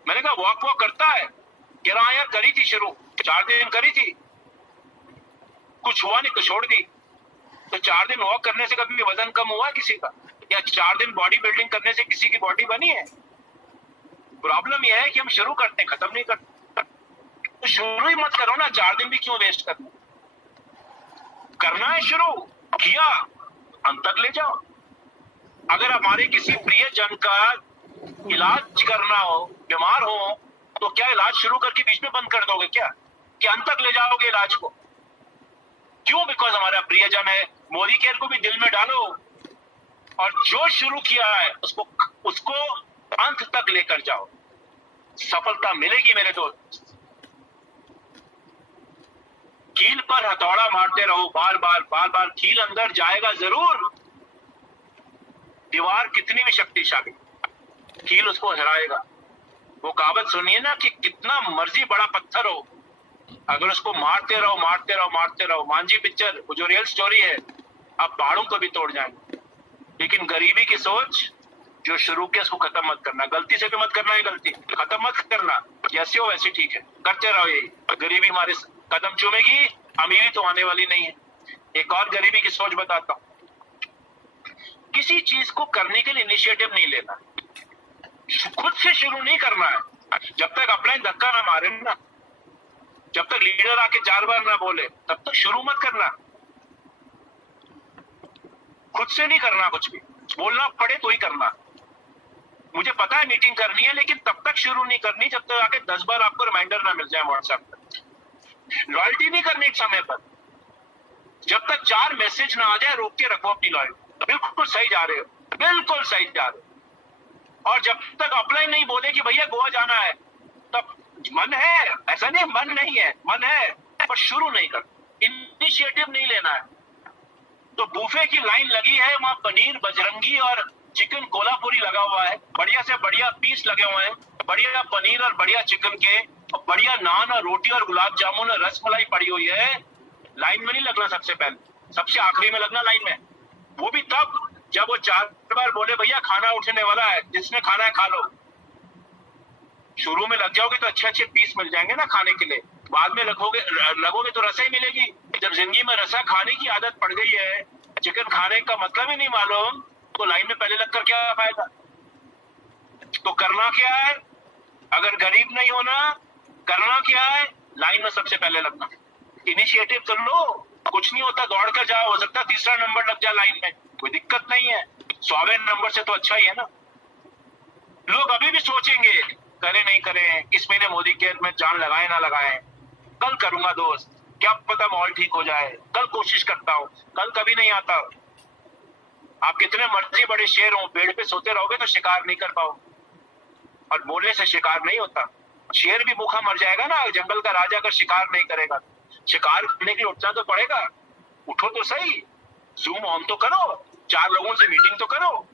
मैंने कहा वॉक करता है? कह रहा यार करी थी शुरू, 4 दिन करी थी, कुछ हुआ नहीं तो छोड़ दी। तो 4 दिन वॉक करने से कभी वजन कम हुआ किसी का? या 4 दिन बॉडी बिल्डिंग करने से किसी की बॉडी बनी है? प्रॉब्लम यह है कि हम शुरू करते हैं, खत्म नहीं करते। तो शुरू ही मत करो ना, 4 दिन भी क्यों वेस्ट करना। करना है शुरू, किया, अंत तक ले जाओ। अगर हमारे किसी प्रियजन का इलाज करना हो, बीमार हो, तो क्या इलाज शुरू करके बीच में बंद कर दोगे क्या? कि अंत तक ले जाओगे इलाज को? क्यों? बिकॉज हमारा प्रियजन है। मोदी केयर को भी दिल में डालो और जो शुरू किया है उसको अंत तक लेकर जाओ। सफलता मिलेगी मेरे दोस्त। कील पर हथौड़ा मारते रहो, बार बार कील अंदर जाएगा जरूर। दीवार कितनी भी शक्तिशाली, कील उसको हराएगा। वो कहावत सुनिए ना कि कितना मर्जी बड़ा पत्थर हो, अगर उसको मारते रहो। मांझी पिक्चर, वो जो रियल स्टोरी है, आप पहाड़ों को भी तोड़ जाएंगे। लेकिन गरीबी की सोच, जो शुरू किया उसको खत्म मत करना। गलती से भी मत करना है, गलती खत्म मत करना। जैसे हो वैसे ठीक है, करते रहो यही। गरीबी हमारे कदम चूमेगी, अमीरी तो आने वाली नहीं है। एक और गरीबी की सोच बताता हूं। किसी चीज को करने के लिए इनिशिएटिव नहीं लेना, खुद से शुरू नहीं करना है। जब तक अपना धक्का ना मारे ना, जब तक लीडर आके 4 बार ना बोले, तब तक शुरू मत करना। खुद से नहीं करना कुछ भी, बोलना पड़े तो ही करना। मुझे पता है मीटिंग करनी है, लेकिन तब तक शुरू नहीं करनी जब तक आके 10 बार आपको रिमाइंडर ना मिल जाए व्हाट्सएप पर। लॉयल्टी नहीं करनी समय पर। जब तक 4 मैसेज ना आ जाए, रोक के रखो अपनी लॉयल्टी। बिल्कुल सही जा रहे हो, बिल्कुल सही जा रहे हो। और जब तक अपलाइन नहीं बोले कि भैया गोवा जाना है, तब मन है, ऐसा नहीं मन नहीं है, मन है, पर शुरू नहीं कर, इनिशिएटिव नहीं लेना है। तो बूफे की लाइन लगी है, वहां पनीर बजरंगी और चिकन कोल्हापुरी लगा हुआ है, बढ़िया से बढ़िया पीस लगे हुए हैं, बढ़िया पनीर और बढ़िया चिकन के, और बढ़िया नान और रोटी और गुलाब जामुन और रसमलाई पड़ी हुई है। लाइन में नहीं लगना सबसे पहले, सबसे आखिरी में लगना लाइन में। वो भी तब जब वो 4 बार बोले भैया खाना उठने वाला है, जिसने खाना है खा लो। शुरू में लग जाओगे तो अच्छे अच्छे पीस मिल जाएंगे ना खाने के लिए, बाद में लगोगे तो रसा ही मिलेगी। जब जिंदगी में रसा खाने की आदत पड़ गई है, चिकन खाने का मतलब ही नहीं मालूम, तो लाइन में पहले लगकर क्या फायदा। तो करना क्या है? अगर गरीब नहीं होना, करना क्या है? लाइन में सबसे पहले लगना। इनिशिएटिव कर लो, कुछ नहीं होता, दौड़ कर जाओ। हो सकता है 3रा नंबर लग जाए लाइन में, कोई दिक्कत नहीं है। 100वें नंबर से तो अच्छा ही है ना। लोग अभी भी सोचेंगे करें नहीं करें, इस महीने मोदी केयर में जान लगाए ना लगाए, कल करूंगा दोस्त, क्या पता माहौल ठीक हो जाए, कल कोशिश करता हूं। कल कभी नहीं आता। आप कितने मर्जी बड़े शेर हो, पेड़ पे सोते रहोगे तो शिकार नहीं कर पाओ, और बोलने से शिकार नहीं होता। शेर भी भूखा मर जाएगा ना, जंगल का राजा अगर शिकार नहीं करेगा। शिकार करने के लिए उठना तो पड़ेगा, उठो तो सही, जूम ऑन तो करो, 4 लोगों से मीटिंग तो करो।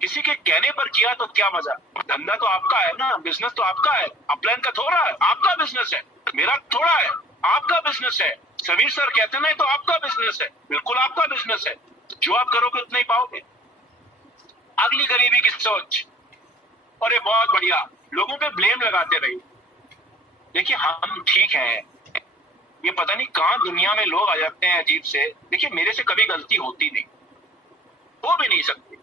किसी के कहने पर किया तो क्या मजा। धंधा तो आपका है ना, बिजनेस तो आपका है, अपलाइन का थोड़ा है, आपका बिजनेस है। मेरा थोड़ा है, आपका बिजनेस है। समीर सर कहते नहीं तो आपका बिजनेस है, बिल्कुल आपका बिजनेस है। जो आप करोगे उतना ही पाओगे। अगली गरीबी की सोच, और ये बहुत बढ़िया, लोगों पे ब्लेम लगाते रहिए। देखिए हम ठीक हैं, ये पता नहीं कहाँ दुनिया में लोग आ जाते हैं अजीब से। देखिए मेरे से कभी गलती होती नहीं, हो भी नहीं सकती।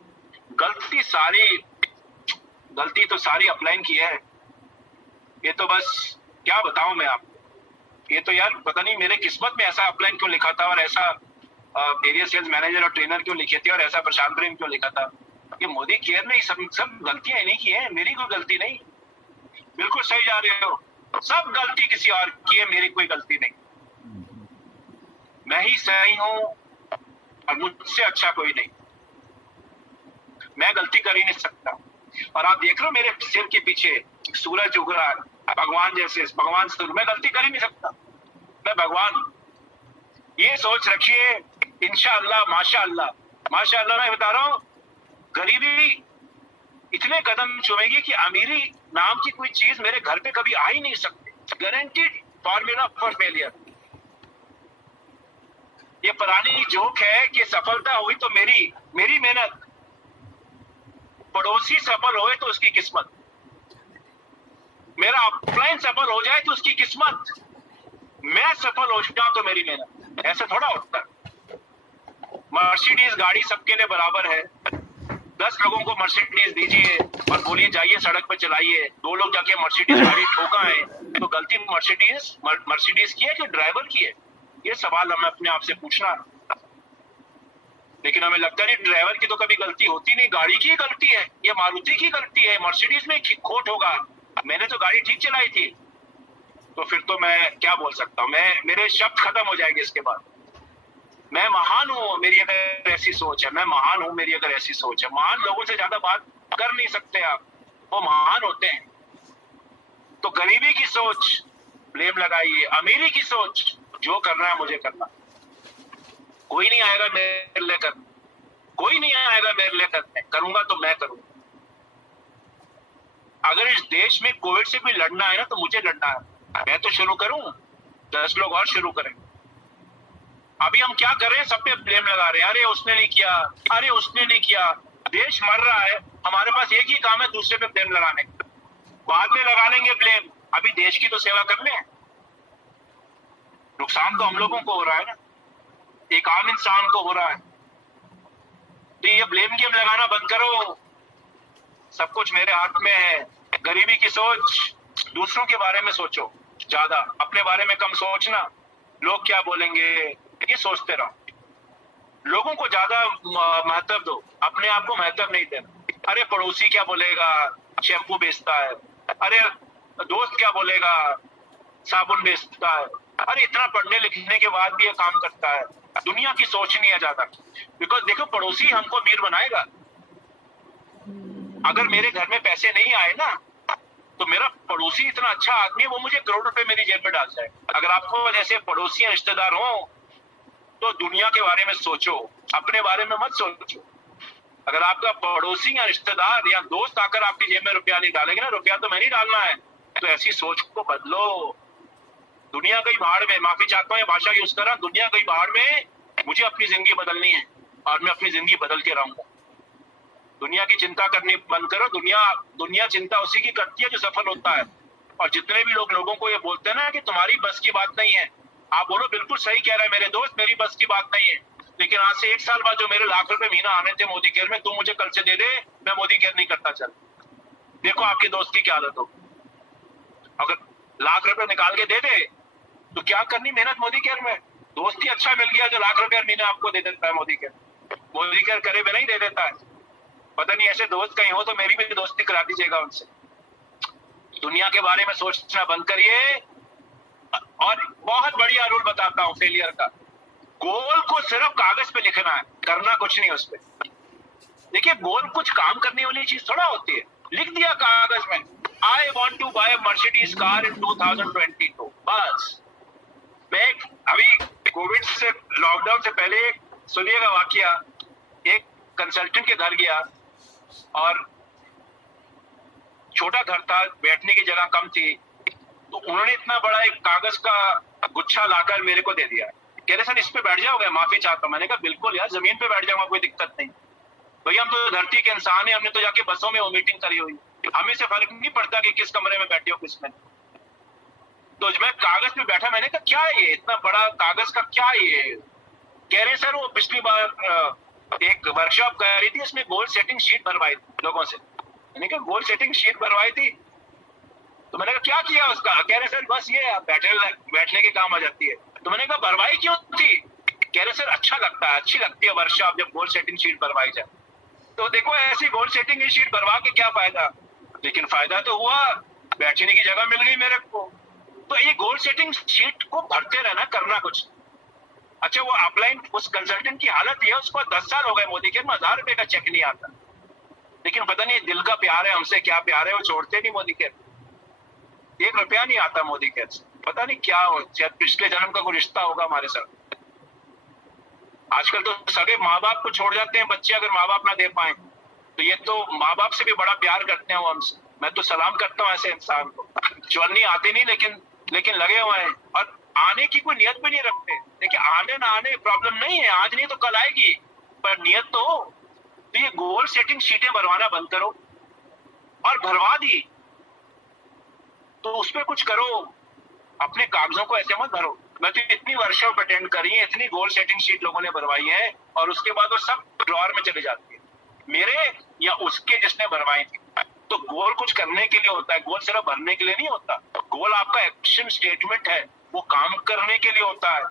गलती तो सारी अपलाइन की है। ये तो बस क्या बताऊं मैं आपको, ये तो यार पता नहीं मेरे किस्मत में ऐसा अपलाइन क्यों लिखा था, और ऐसा एरिया सेल्स मैनेजर और ट्रेनर क्यों लिखे थे, और ऐसा प्रशांत प्रेम क्यों लिखा था। ये मोदी केयर ने सब गलतियां इन्हीं की है, मेरी कोई गलती नहीं। बिल्कुल सही जा रहे हो, सब गलती किसी और की है, मेरी कोई गलती नहीं। मैं ही सही हूं और मुझसे अच्छा कोई नहीं। मैं गलती कर ही नहीं सकता। और आप देख लो मेरे सिर के पीछे सूरज उग रहा है, भगवान जैसे, भगवान से मैं गलती कर ही नहीं सकता, मैं भगवान हूं। ये सोच रखिए, इंशाअल्लाह माशाअल्लाह माशाअल्लाह मैं बता रहा हूं, गरीबी इतने कदम चुमेगी कि अमीरी नाम की कोई चीज मेरे घर पे कभी आ ही नहीं सकती। Guaranteed formula for failure. ये पुरानी जोक है कि सफलता हुई तो मेरी मेहनत, पड़ोसी सफल होए तो उसकी किस्मत, मेरा अपलाइन सफल हो जाए तो उसकी किस्मत, मैं सफल हो जाऊं तो मेरी मेहनत। ऐसे थोड़ा होता है। मर्सिडीज गाड़ी सबके लिए बराबर है। 10 लोगों को मर्सिडीज दीजिए और बोलिए जाइए सड़क पे चलाइए, 2 लोग जाके मर्सिडीज गाड़ी ठोका है तो गलती मर्सिडीज की है कि ड्राइवर की है? ये सवाल हमें अपने आप से पूछना। लेकिन हमें लगता है ड्राइवर की तो कभी गलती होती नहीं, गाड़ी की गलती है, ये मारुति की गलती है, मर्सिडीज में खोट होगा, मैंने तो गाड़ी ठीक चलाई थी। तो फिर तो मैं क्या बोल सकता हूँ, मेरे शब्द खत्म हो जाएंगे इसके बाद। मैं महान हूँ मेरी अगर ऐसी सोच है, मैं महान हूँ मेरी अगर ऐसी सोच है। महान लोगों से ज्यादा बात कर नहीं सकते आप, वो महान होते हैं। तो गरीबी की सोच ब्लेम लगाइए, अमीरी की सोच जो करना है मुझे करना, कोई नहीं आएगा मेरे लिए करने, कोई नहीं आएगा मेरे लिए करने, करूंगा तो मैं करूंगा। अगर इस देश में कोविड से भी लड़ना है ना तो मुझे लड़ना है, मैं तो शुरू करूं, 10 लोग और शुरू करें। अभी हम क्या कर रहे हैं, सब पे ब्लेम लगा रहे हैं, अरे उसने नहीं किया, अरे उसने नहीं किया। देश मर रहा है, हमारे पास एक ही काम है दूसरे पे ब्लेम लगाने का। बाद में लगा लेंगे ब्लेम, अभी देश की तो सेवा कर लें। नुकसान तो हम लोगों को हो रहा है ना, एक आम इंसान को हो रहा है। तो ये ब्लेम गेम लगाना बंद करो, सब कुछ मेरे हाथ में है। गरीबी की सोच, दूसरों के बारे में सोचो ज्यादा, अपने बारे में कम सोचना। लोग क्या बोलेंगे ये सोचते रहो। लोगों को ज्यादा महत्व दो, अपने आप को महत्व नहीं देना। अरे पड़ोसी क्या बोलेगा, शैम्पू बेचता है, अरे दोस्त क्या बोलेगा, साबुन बेचता है, अरे इतना पढ़ने लिखने के बाद भी ये काम करता है। दुनिया की सोच नहीं है ज्यादा, बिकॉज देखो पड़ोसी हमको अमीर बनाएगा। अगर मेरे घर में पैसे नहीं आए ना तो मेरा पड़ोसी इतना अच्छा आदमी है, वो मुझे करोड़ रुपए मेरी जेब में डालता है। अगर आपको जैसे पड़ोसी या रिश्तेदार हो तो दुनिया के बारे में सोचो, अपने बारे में मत सोचो। अगर आपका पड़ोसी या रिश्तेदार या दोस्त आकर आपकी जेब में रुपया नहीं डालेंगे ना, रुपया तो मैं नहीं डालना है, तो ऐसी सोच को बदलो। दुनिया गई भाड़ में, माफी चाहता हूँ ये भाषा यूज कर रहा, दुनिया गई भाड़ में, मुझे अपनी जिंदगी बदलनी है और मैं अपनी जिंदगी बदल के रहूंगा। दुनिया की चिंता करनी बंद करो। दुनिया चिंता उसी की करती है जो सफल होता है। और जितने भी लोग लोगों को ये बोलते हैं ना कि तुम्हारी बस की बात नहीं है, आप बोलो बिल्कुल सही कह रहे हैं मेरे दोस्त, मेरी बस की बात नहीं है। लेकिन आज से 1 साल बाद जो मेरे लाख रुपए महीना आने थे मोदी केयर में, तुम मुझे कल से दे दे, मैं मोदी केयर नहीं करता। चल देखो आपके दोस्त की क्या हालत हो। अगर लाख रुपए निकाल के दे दे तो क्या करनी मेहनत मोदी केयर में। दोस्त ही अच्छा मिल गया जो लाख रुपए महीने आपको दे देता है मोदी केयर करे बिना ही दे देता है। पता नहीं ऐसे दोस्त कहीं हो तो मेरी भी दोस्ती करा दीजिएगा उनसे। दुनिया के बारे में सोचना बंद करिए। और बहुत बढ़िया रूल बताता हूं फेलियर का, गोल को सिर्फ कागज पे लिखना है, करना कुछ नहीं उस पर। देखिए गोल कुछ काम करने वाली चीज थोड़ा होती है। लिख दिया कागज में, I want to buy Mercedes car in 2022, बस। मैं अभी कोविड से, लॉकडाउन से पहले सुनिएगा वाकया, एक कंसल्टेंट के घर गया और छोटा घर था, बैठने की जगह कम थी, तो उन्होंने इतना बड़ा एक कागज का गुच्छा लाकर मेरे को दे दिया। कह रहे सर इस पे बैठ जाओगे, माफी चाहता हूँ। मैंने कहा बिल्कुल यार, जमीन पे बैठ जाऊंगा, कोई दिक्कत नहीं। भैया हम तो धरती के इंसान है, हमने तो जाके बसों में वो मीटिंग करी हुई, हमें से फर्क नहीं पड़ता कि किस कमरे में बैठे हो किस में। तो मैं कागज पे बैठा, मैंने कहा क्या है ये, इतना बड़ा कागज का क्या है ये? कह रहे सर वो पिछली बार एक वर्कशॉप कर रही थी, उसमें गोल सेटिंग शीट भरवाई लोगों से। मैंने कहा गोल सेटिंग शीट भरवाई थी? तो मैंने कहा क्या किया उसका? कह रहे सर बस ये बैठने के काम आ जाती है। तो मैंने कहा भरवाई क्यों थी? कह रहे सर अच्छा लगता है, अच्छी लगती है वर्कशॉप जब गोल सेटिंग शीट भरवाई जाए। तो देखो ऐसी गोल सेटिंग की शीट भरवा के क्या फायदा, लेकिन फायदा तो हुआ, बैठने की जगह मिल गई मेरे को। तो ये गोल सेटिंग शीट को भरते रहना, करना कुछ। अच्छा वो अपलाइन उस कंसल्टेंट की हालत है, उसको 10 साल हो गए मोदी के 1000 रुपए का चेक नहीं आता, लेकिन पता नहीं दिल का प्यार है हमसे, क्या प्यार है, वो छोड़ते नहीं मोदी के। 1 रुपया नहीं आता मोदी के, पता नहीं क्या हो, शायद पिछले जन्म का कोई रिश्ता होगा हमारे साथ। आजकल तो सगे माँ बाप को छोड़ जाते हैं बच्चे, अगर माँ बाप ना दे पाए तो ये तो माँ बाप से भी बड़ा प्यार करते हैं वो हमसे। मैं तो सलाम करता हूँ ऐसे इंसान को, चलनी आती नहीं लेकिन लगे हुए हैं और आने की कोई नियत भी नहीं रखते। देखिए आने ना आने प्रॉब्लम नहीं है, आज नहीं तो कल आएगी, पर नियत तो हो। तो ये गोल सेटिंग शीटें भरवाना बंद करो, और भरवा दी तो उस पर कुछ करो, अपने कागजों को ऐसे मत भरो। मैं तो इतनी वर्कशॉप अटेंड करी है, इतनी गोल सेटिंग शीट लोगों ने भरवाई है, और उसके बाद वो सब ड्रॉअर में चली जाती है, मेरे या उसके जिसने भरवाई थी। तो गोल कुछ करने के लिए होता है, गोल सिर्फ भरने के लिए नहीं होता। गोल आपका एक्शन स्टेटमेंट है, वो काम करने के लिए होता है।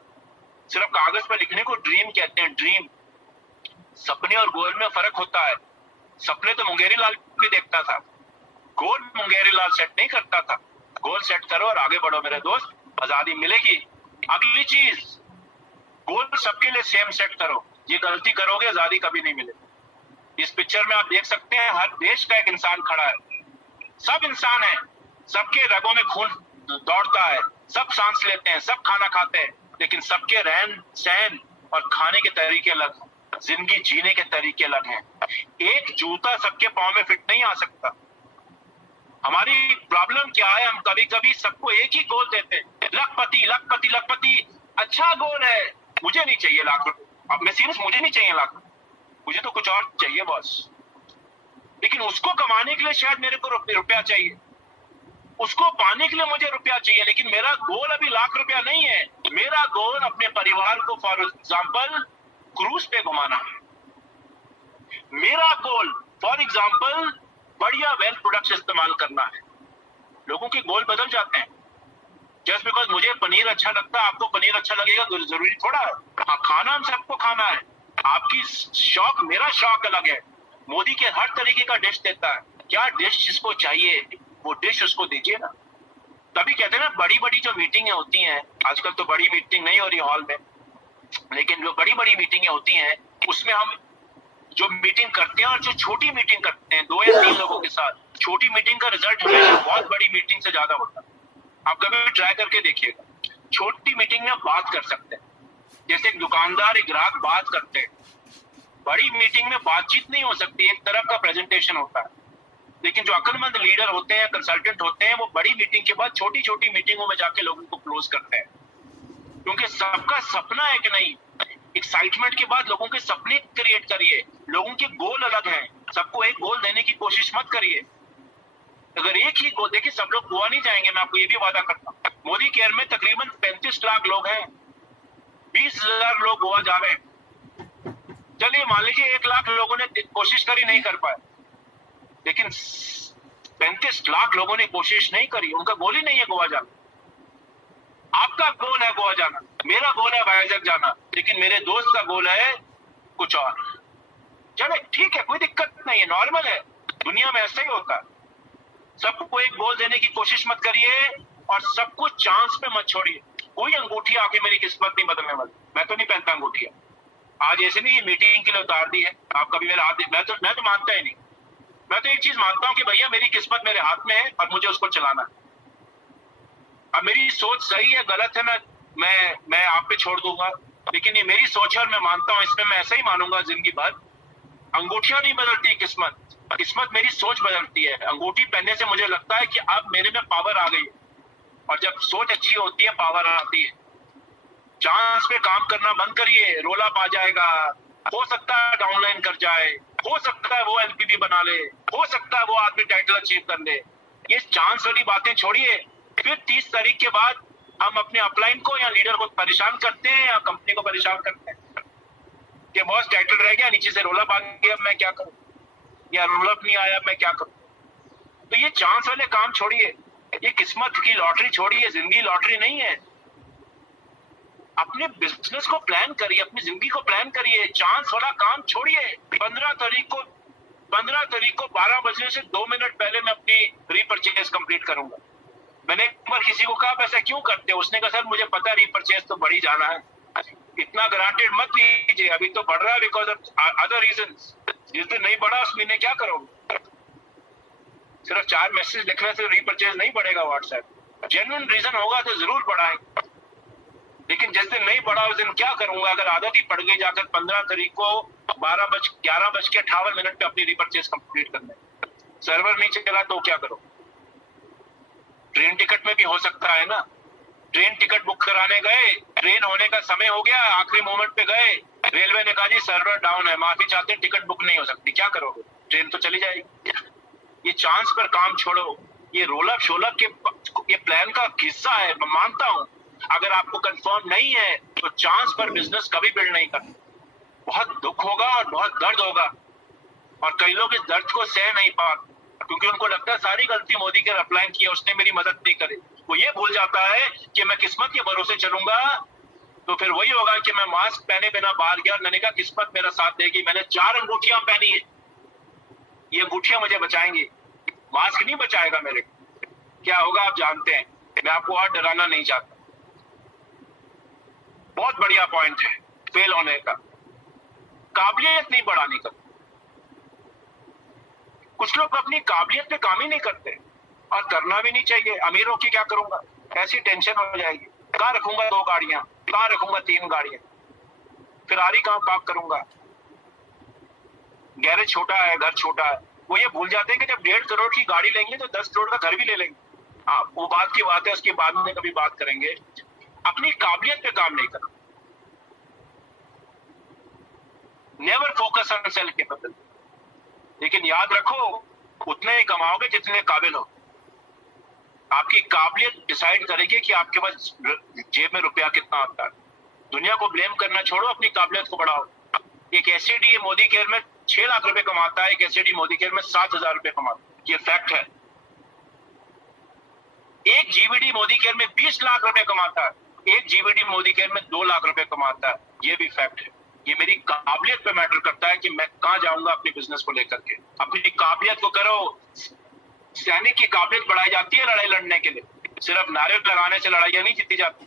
सिर्फ कागज पर लिखने को ड्रीम कहते हैं, ड्रीम। सपने और गोल में फर्क होता है। सपने तो मुंगेरी लाल भी देखता था, गोल मुंगेरी लाल सेट नहीं करता था। गोल सेट करो और आगे बढ़ो मेरे दोस्त, आजादी मिलेगी। अगली चीज, गोल सबके लिए सेम सेट करो, ये गलती करोगे आजादी कभी नहीं मिलेगी। इस पिक्चर में आप देख सकते हैं हर देश का एक इंसान खड़ा है, सब इंसान है, सबके रगों में खून दौड़ता है, सब सांस लेते हैं, सब खाना खाते हैं, लेकिन सबके रहन सहन और खाने के तरीके अलग हैं, जिंदगी जीने के तरीके अलग हैं। एक जूता सबके पाँव में फिट नहीं आ सकता। हमारी प्रॉब्लम क्या है, हम कभी कभी सबको एक ही गोल देते हैं, लखपति लखपति लखपति। अच्छा गोल है, मुझे नहीं चाहिए लाख रुपए, अब मैं सीरियस, मुझे नहीं चाहिए लाख, मुझे तो कुछ और चाहिए बॉस। लेकिन उसको कमाने के लिए शायद मेरे को रुपया चाहिए, उसको पाने के लिए मुझे रुपया चाहिए, लेकिन मेरा गोल अभी लाख रुपया नहीं है। मेरा गोल अपने परिवार को फॉर एग्जाम्पल क्रूज पे घुमाना है। मेरा गोल फॉर एग्जाम्पल बढ़िया वेल प्रोडक्ट्स इस्तेमाल करना है। लोगों के गोल बदल जाते हैं। जस्ट बिकॉज मुझे पनीर अच्छा लगता है, आपको पनीर अच्छा लगेगा जरूरी थोड़ा है। हाँ, खाना हम सबको खाना है, आपकी शौक मेरा शौक अलग है। मोदी के हर तरीके का डिश देता है, क्या डिश जिसको चाहिए वो डिश उसको दीजिए ना। तभी कहते हैं ना, बड़ी बड़ी जो मीटिंगें होती हैं, आजकल तो बड़ी मीटिंग नहीं हो रही हॉल में, लेकिन जो बड़ी बड़ी मीटिंगें होती हैं उसमें हम जो मीटिंग करते हैं और जो छोटी मीटिंग करते हैं 2 या 3 लोगों के साथ, छोटी मीटिंग का रिजल्ट हमेशा बहुत बड़ी मीटिंग से ज्यादा होता है। आप कभी भी ट्राई करके देखिएगा। छोटी मीटिंग में बात कर सकते हैं, जैसे एक दुकानदार एक ग्राहक बात करते हैं। बड़ी मीटिंग में बातचीत नहीं हो सकती, एक तरफ का प्रेजेंटेशन होता है। लेकिन जो अक्लमंद लीडर होते हैं, कंसल्टेंट होते हैं, वो बड़ी मीटिंग के बाद छोटी छोटी मीटिंगों में जाके लोगों को क्लोज करते हैं, क्योंकि सबका सपना है कि नहीं। एक्साइटमेंट के बाद लोगों के सपने क्रिएट करिए, लोगों के गोल अलग हैं, सबको एक गोल देने की कोशिश मत करिए। अगर एक ही गोल, देखिए सब लोग गोवा नहीं जाएंगे, मैं आपको ये भी वादा करता हूँ। मोदी केयर में तकरीबन 35 लाख लोग हैं, 20,000 लोग गोवा जा रहे हैं। चलिए मान लीजिए 1 लाख लोगों ने कोशिश करी, नहीं कर पाए, लेकिन 35 लाख लोगों ने कोशिश नहीं करी, उनका गोल ही नहीं है गोवा जाना। आपका गोल है गोवा जाना, मेरा गोल है वाइजैक जाना, लेकिन मेरे दोस्त का गोल है कुछ और। चले ठीक है, कोई दिक्कत नहीं है, नॉर्मल है, दुनिया में ऐसा ही होता है। सबको एक गोल देने की कोशिश मत करिए और सबको चांस पे मत छोड़िए। कोई अंगूठी आके मेरी किस्मत नहीं बदलने वाली, मैं तो नहीं पहनता अंगूठियां। आज ऐसे नहीं मीटिंग के लिए उतार दी है, आप कभी मेरा हाथ, मैं तो मानता ही नहीं। मैं तो एक चीज मानता हूं कि भैया मेरी किस्मत मेरे हाथ में है और मुझे उसको चलाना है। अब मेरी सोच सही है गलत है, मैं आप पे छोड़ दूंगा, लेकिन ये मेरी सोच है और मैं मानता हूं, इसमें मैं ऐसा ही मानूंगा जिंदगी भर। अंगूठियां नहीं बदलती किस्मत, किस्मत मेरी सोच बदलती है। अंगूठी पहनने से मुझे लगता है कि अब मेरे में पावर आ गई है, और जब सोच अच्छी होती है पावर आती है। चांस पे काम करना बंद करिए, रोल अप आ जाएगा, हो सकता है डाउनलाइन कर जाए, हो सकता है वो एलपीबी बना ले, हो सकता है वो आदमी टाइटल अचीव कर ले। ये चांस वाली बातें छोड़िए, फिर 30 तारीख के बाद हम अपने अपलाइन को या लीडर को परेशान करते हैं या कंपनी को परेशान करते हैं कि बॉस टाइटल रह गया, नीचे से रोलअप आ गया, मैं क्या करूं, या रोलअप नहीं आया, मैं क्या करूं। तो ये चांस वाले काम छोड़िए, ये किस्मत की लॉटरी छोड़िए, जिंदगी लॉटरी नहीं है। अपने बिजनेस को प्लान करिए, अपनी जिंदगी को प्लान करिए, चांस वाला काम छोड़िए। 15 तारीख को 12 बजने से 2 मिनट पहले मैं अपनी रीपरचेज कंप्लीट करूंगा। मैंने एक बार किसी को कहा पैसा क्यों करते हो, उसने कहा सर मुझे पता है रीपरचेज तो बढ़ी जाना है, इतना ग्रांटेड मत लीजिए, अभी तो बढ़ रहा है बिकॉज ऑफ अदर रीजंस। जिस दिन नहीं बढ़ा उस महीने क्या करोगे? सिर्फ 4 मैसेज लिखने से रीपरचेज नहीं बढ़ेगा व्हाट्सएप। जेन्युइन रीजन होगा तो जरूर बढ़ाएं, लेकिन जिस दिन नहीं बढ़ा उस दिन क्या करूंगा? अगर आदत ही पड़ गई जाकर 15 तारीख को 11:58 पे अपनी रीपरचेज कंप्लीट करने, सर्वर नहीं चला तो क्या करो? ट्रेन टिकट में भी हो सकता है ना, ट्रेन टिकट बुक कराने गए, ट्रेन होने का समय हो गया, आखिरी मोमेंट पे गए, रेलवे ने कहा जी सर्वर डाउन है, माफी चाहते हैं, टिकट बुक नहीं हो सकती, क्या करोगे? ट्रेन तो चली जाएगी। ये चांस पर काम छोड़ो, ये रोलअप शोलअप के ये प्लान का हिस्सा है, मैं मानता हूं। अगर आपको कंफर्म नहीं है तो चांस पर बिजनेस कभी बिल्ड नहीं करना। बहुत दुख होगा और बहुत दर्द होगा, और कई लोग इस दर्द को सह नहीं पाते क्योंकि उनको लगता है सारी गलती मोदी के अप्लाई किया, उसने मेरी मदद नहीं करी। वो ये भूल जाता है कि मैं किस्मत के भरोसे चलूंगा तो फिर वही होगा कि मैं मास्क पहने बिना बाहर गया, मैंने कहा किस्मत मेरा साथ देगी, मैंने 4 अंगूठियां पहनी है, ये अंगूठियां मुझे बचाएंगी, मास्क नहीं बचाएगा मेरे। क्या होगा आप जानते हैं, मैं आपको और डराना नहीं चाहता। बहुत बढ़िया पॉइंट है फेल होने का, काबिलियत नहीं बढ़ाने का। कुछ लोग अपनी काबिलियत पे काम ही नहीं करते और करना भी नहीं चाहिए। अमीर होके क्या करूंगा, ऐसी टेंशन हो जाएगी, कहाँ रखूंगा 2 गाड़ियां, कहाँ रखूंगा 3 गाड़ियां, फिरारी कहाँ पार्क करूंगा, गैरेज छोटा है, घर छोटा है। वो ये भूल जाते हैं कि जब 1.5 करोड़ की गाड़ी लेंगे तो 10 करोड़ का घर भी ले लेंगे। वो बात की बात है, उसके बाद में कभी बात करेंगे। अपनी काबिलियत पे काम नहीं करना, never focus on self capability. लेकिन याद रखो उतने ही कमाओगे जितने काबिल हो। आपकी काबिलियत डिसाइड करेगी कि आपके पास जेब में रुपया कितना आता है। दुनिया को ब्लेम करना छोड़ो, अपनी काबिलियत को बढ़ाओ। एक एसएडी मोदी केयर में 6 लाख रुपए कमाता है, एक एसएडी मोदी केयर में 7,000 रुपए कमाता है, ये फैक्ट है। एक जीवीडी मोदी केयर में 20 लाख रुपए कमाता है, एक जीवीडी मोदी केयर में 2 लाख रुपए कमाता है, ये भी फैक्ट है। ये मेरी काबिलियत पे मैटर करता है कि मैं कहां जाऊंगा अपने बिजनेस को लेकर के। अपनी काबिलियत को करो। सैनिक की काबिलियत बढ़ाई जाती है लड़ाई लड़ने के लिए, सिर्फ नारे लगाने से लड़ाइयां नहीं जीती जाती।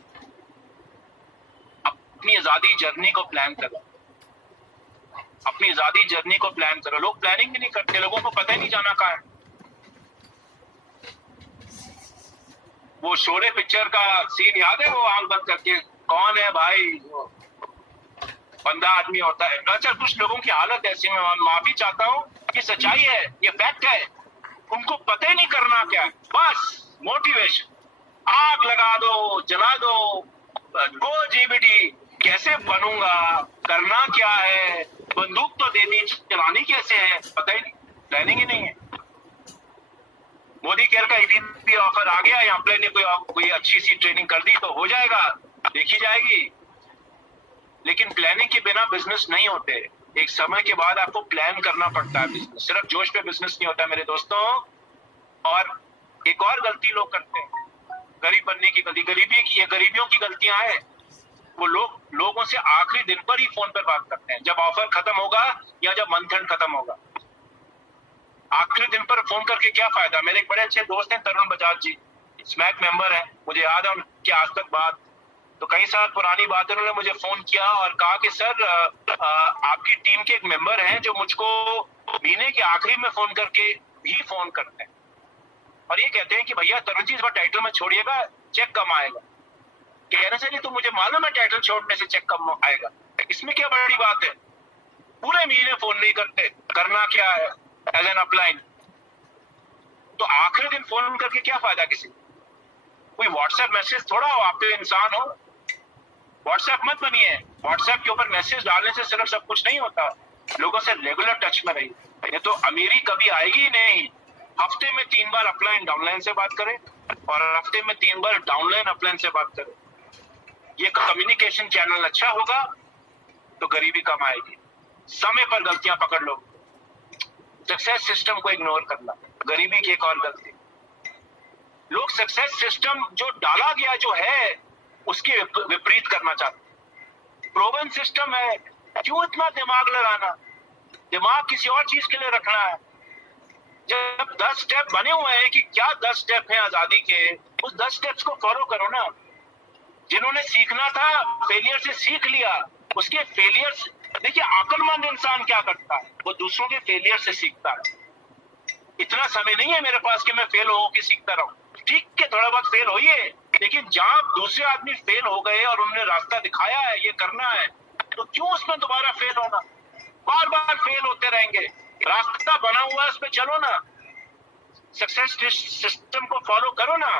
अपनी आजादी जर्नी को प्लान करो, अपनी आजादी जर्नी को प्लान करो। लोग प्लानिंग भी नहीं करते, लोगों को पता ही नहीं जाना कहां है। वो शोले पिक्चर का सीन याद है, वो आंख बंद करके कौन है भाई, वो बंदा आदमी होता है। अच्छा, कुछ लोगों की हालत ऐसी, मैं माफी चाहता हूँ, ये सच्चाई है, ये फैक्ट है। उनको पता ही नहीं करना क्या है, बस मोटिवेशन, आग लगा दो, जला दो, गो जीबीडी, कैसे बनूंगा, करना क्या है, बंदूक तो दे दी, चलानी कैसे है, पता ही नहीं, प्लानिंग ही नहीं है। मोदी केयर का ईडीपी ऑफर आ गया, यहाँ पे ने कोई अच्छी सी ट्रेनिंग कर दी तो हो जाएगा, देखी जाएगी। लेकिन प्लानिंग के बिना बिजनेस नहीं होते। एक समय के बाद आपको प्लान करना पड़ता है बिजनेस, सिर्फ जोश पे बिजनेस नहीं होता मेरे दोस्तों। और एक और गलती लोग करते हैं, गरीब बनने की गलती, गरीबियों की गलतियां हैं। वो लोगों से आखिरी दिन पर ही फोन पर बात करते हैं, जब ऑफर खत्म होगा या जब मंथ एंड खत्म होगा। आखिरी दिन पर फोन करके क्या फायदा। मेरे एक बड़े अच्छे दोस्त हैं तरुण बजाज जी, स्मैक मेंबर हैं, मुझे याद है उनकी आज तक बात, तो कई साल पुरानी बात है, उन्होंने मुझे फोन किया और कहा कि सर आपकी टीम के एक मेंबर हैं जो मुझको महीने के आखिरी में फोन करके भी फोन करते हैं और ये कहते हैं कि भैया तरुण जी इस बार टाइटल में छोड़िएगा, चेक कम आएगा। कहने से नहीं तो मुझे मालूम है टाइटल छोड़ने से चेक कम आएगा, इसमें क्या बड़ी बात है। पूरे महीने फोन नहीं करते, करना क्या है एज एन अपलाइन। तो आखिरी दिन फोन करके क्या फायदा किसी, कोई व्हाट्सएप मैसेज थोड़ा हो, आप तो इंसान हो। व्हाट्सएप मत बनिए, व्हाट्सएप के ऊपर मैसेज डालने से सिर्फ सब कुछ नहीं होता, लोगों से रेगुलर टच में रहिए, ये तो अमीरी कभी आएगी ही नहीं। हफ्ते में 3 बार अपलाइन डाउनलाइन से बात करें और हफ्ते में 3 बार डाउनलाइन अपलाइन से बात करें। ये कम्युनिकेशन चैनल अच्छा होगा तो गरीबी कम आएगी। समय पर गलतियां पकड़ लो, सक्सेस सिस्टम को इग्नोर करना, गरीबी की एक और गलती। लोग सक्सेस सिस्टम जो डाला गया जो है उसके विपरीत करना चाहते हैं। प्रोवन सिस्टम है, क्यों इतना दिमाग लगाना? दिमाग किसी और चीज के लिए रखना है। जब 10 स्टेप बने हुए हैं कि क्या 10 स्टेप हैं आजादी के, उस 10 स्टेप्स को फॉलो करो ना। जिन्होंने सीखना था फेलियर से सीख लिया, उसके फेलियर से देखिए अक्लमंद इंसान क्या करता है, वो दूसरों के फेलियर से सीखता है। इतना समय नहीं है मेरे पास कि मैं फेल हो के सीखता रहूं। ठीक है, थोड़ा बहुत फेल होइए, लेकिन जहां दूसरे आदमी फेल हो गए और उन्होंने रास्ता दिखाया है ये करना है, तो क्यों उसमें दोबारा फेल होना? बार बार फेल होते रहेंगे। रास्ता बना हुआ है, उस पर चलो ना। सक्सेस सिस्टम को फॉलो करो ना।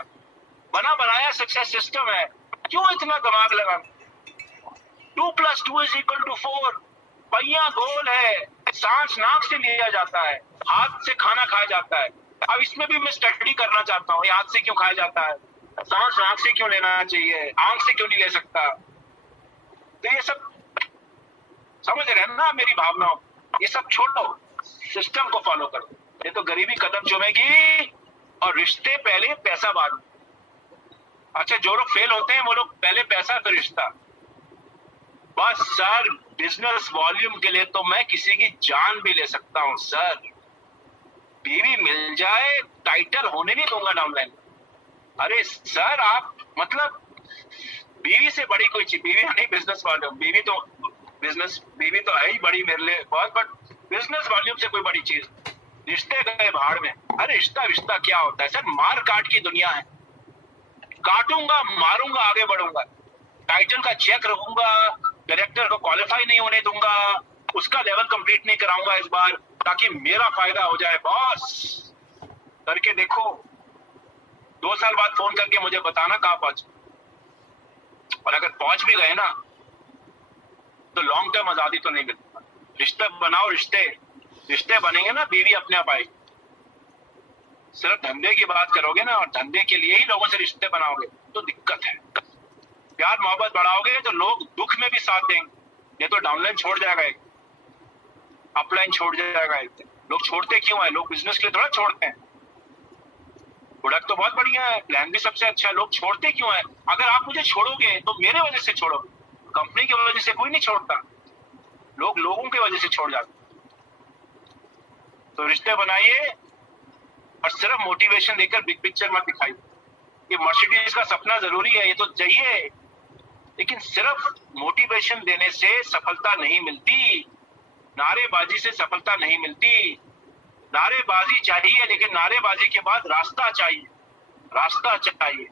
बना बनाया सक्सेस सिस्टम है, क्यों इतना दिमाग लगाना? 2 + 2 = 4। पहिया गोल है, सांस नाक से लिया जाता है, हाथ से खाना खाया जाता है। अब इसमें भी मैं स्टडी करना चाहता हूँ, हाथ से क्यों खाया जाता है, सांस नाक से क्यों लेना चाहिए, आंख से क्यों नहीं ले सकता? तो ये सब समझ रहे हैं ना मेरी भावनाओं? ये सब छोड़ो, सिस्टम को फॉलो करो। ये तो गरीबी कदम चूमेगी और रिश्ते पहले पैसा बाद में। अच्छा, जो लोग फेल होते हैं वो लोग पहले पैसा फिर रिश्ता। बस सर, बिजनेस वॉल्यूम के लिए तो मैं किसी की जान भी ले सकता हूं सर। बीवी मिल जाए, टाइटल होने नहीं दूंगा डाउनलाइन। अरे सर, आप मतलब बीवी से बड़ी कोई चीज, बीवी नहीं बिजनेस वॉल्यूम, बीवी तो है ही बड़ी मेरे लिए बहुत, बट बिजनेस वॉल्यूम से कोई बड़ी चीज। रिश्ते गए भाड़ में। अरे रिश्ता क्या होता है सर? मार काट की दुनिया है। काटूंगा, मारूंगा, आगे बढ़ूंगा, टाइटल का चेक रखूंगा, डायरेक्टर को क्वालिफाई नहीं होने दूंगा, उसका लेवल कंप्लीट नहीं कराऊंगा इस बार, ताकि मेरा फायदा हो जाए। बॉस करके देखो, 2 साल बाद फोन करके मुझे बताना कहां पहुंचे। और अगर पहुंच भी गए ना तो लॉन्ग टर्म आजादी तो नहीं मिलती। रिश्ते बनाओ, रिश्ते बनेंगे ना, बीवी अपने आप आएगी। सिर्फ धंधे की बात करोगे ना और धंधे के लिए ही लोगों से रिश्ते बनाओगे तो दिक्कत है। प्यार मोहब्बत बढ़ाओगे तो लोग दुख में भी साथ देंगे। ये तो डाउनलाइन छोड़ जाएगा, एक अपलाइन छोड़ जाएगा। एक लोग छोड़ते क्यों है? लोग बिजनेस के लिए थोड़ा छोड़ते हैं। प्रोडक्ट तो बहुत बढ़िया है, प्लान भी सबसे अच्छा है, लोग छोड़ते क्यों है? अगर आप मुझे छोड़ोगे तो मेरे वजह से छोड़ोगे, कंपनी की वजह से कोई नहीं छोड़ता। लोग लोगों की वजह से छोड़ जाते। तो रिश्ते बनाइए और सिर्फ मोटिवेशन देकर बिग पिक्चर मत दिखाइए। ये मर्सिडीज का सपना जरूरी है, ये तो चाहिए, लेकिन सिर्फ मोटिवेशन देने से सफलता नहीं मिलती, नारेबाजी से सफलता नहीं मिलती। नारेबाजी चाहिए, लेकिन नारेबाजी के बाद रास्ता चाहिए, रास्ता चाहिए।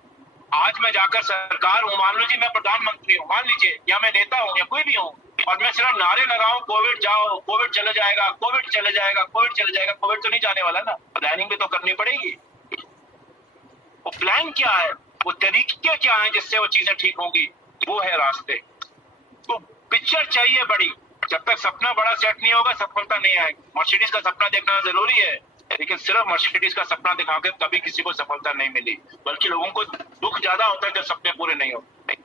आज मैं जाकर सरकार हूं, मान लीजिए मैं प्रधानमंत्री हूं, मान लीजिए, या मैं नेता हूं या कोई भी हूं, और मैं सिर्फ नारे लगाऊं कोविड जाओ, कोविड चले जाएगा, कोविड चले जाएगा, कोविड चले जाएगा। कोविड तो नहीं जाने वाला ना, प्लानिंग भी तो करनी पड़ेगी। वो प्लान क्या है, वो तरीके क्या है जिससे वो चीजें ठीक होंगी, वो है रास्ते। तो पिक्चर चाहिए बड़ी। जब तक सपना बड़ा सेट नहीं होगा सफलता नहीं आएगी। मर्सिडीज का सपना देखना जरूरी है, लेकिन सिर्फ मर्सिडीज का सपना दिखाकर कभी किसी को सफलता नहीं मिली, बल्कि लोगों को दुख ज्यादा होता है जब सपने पूरे नहीं होते।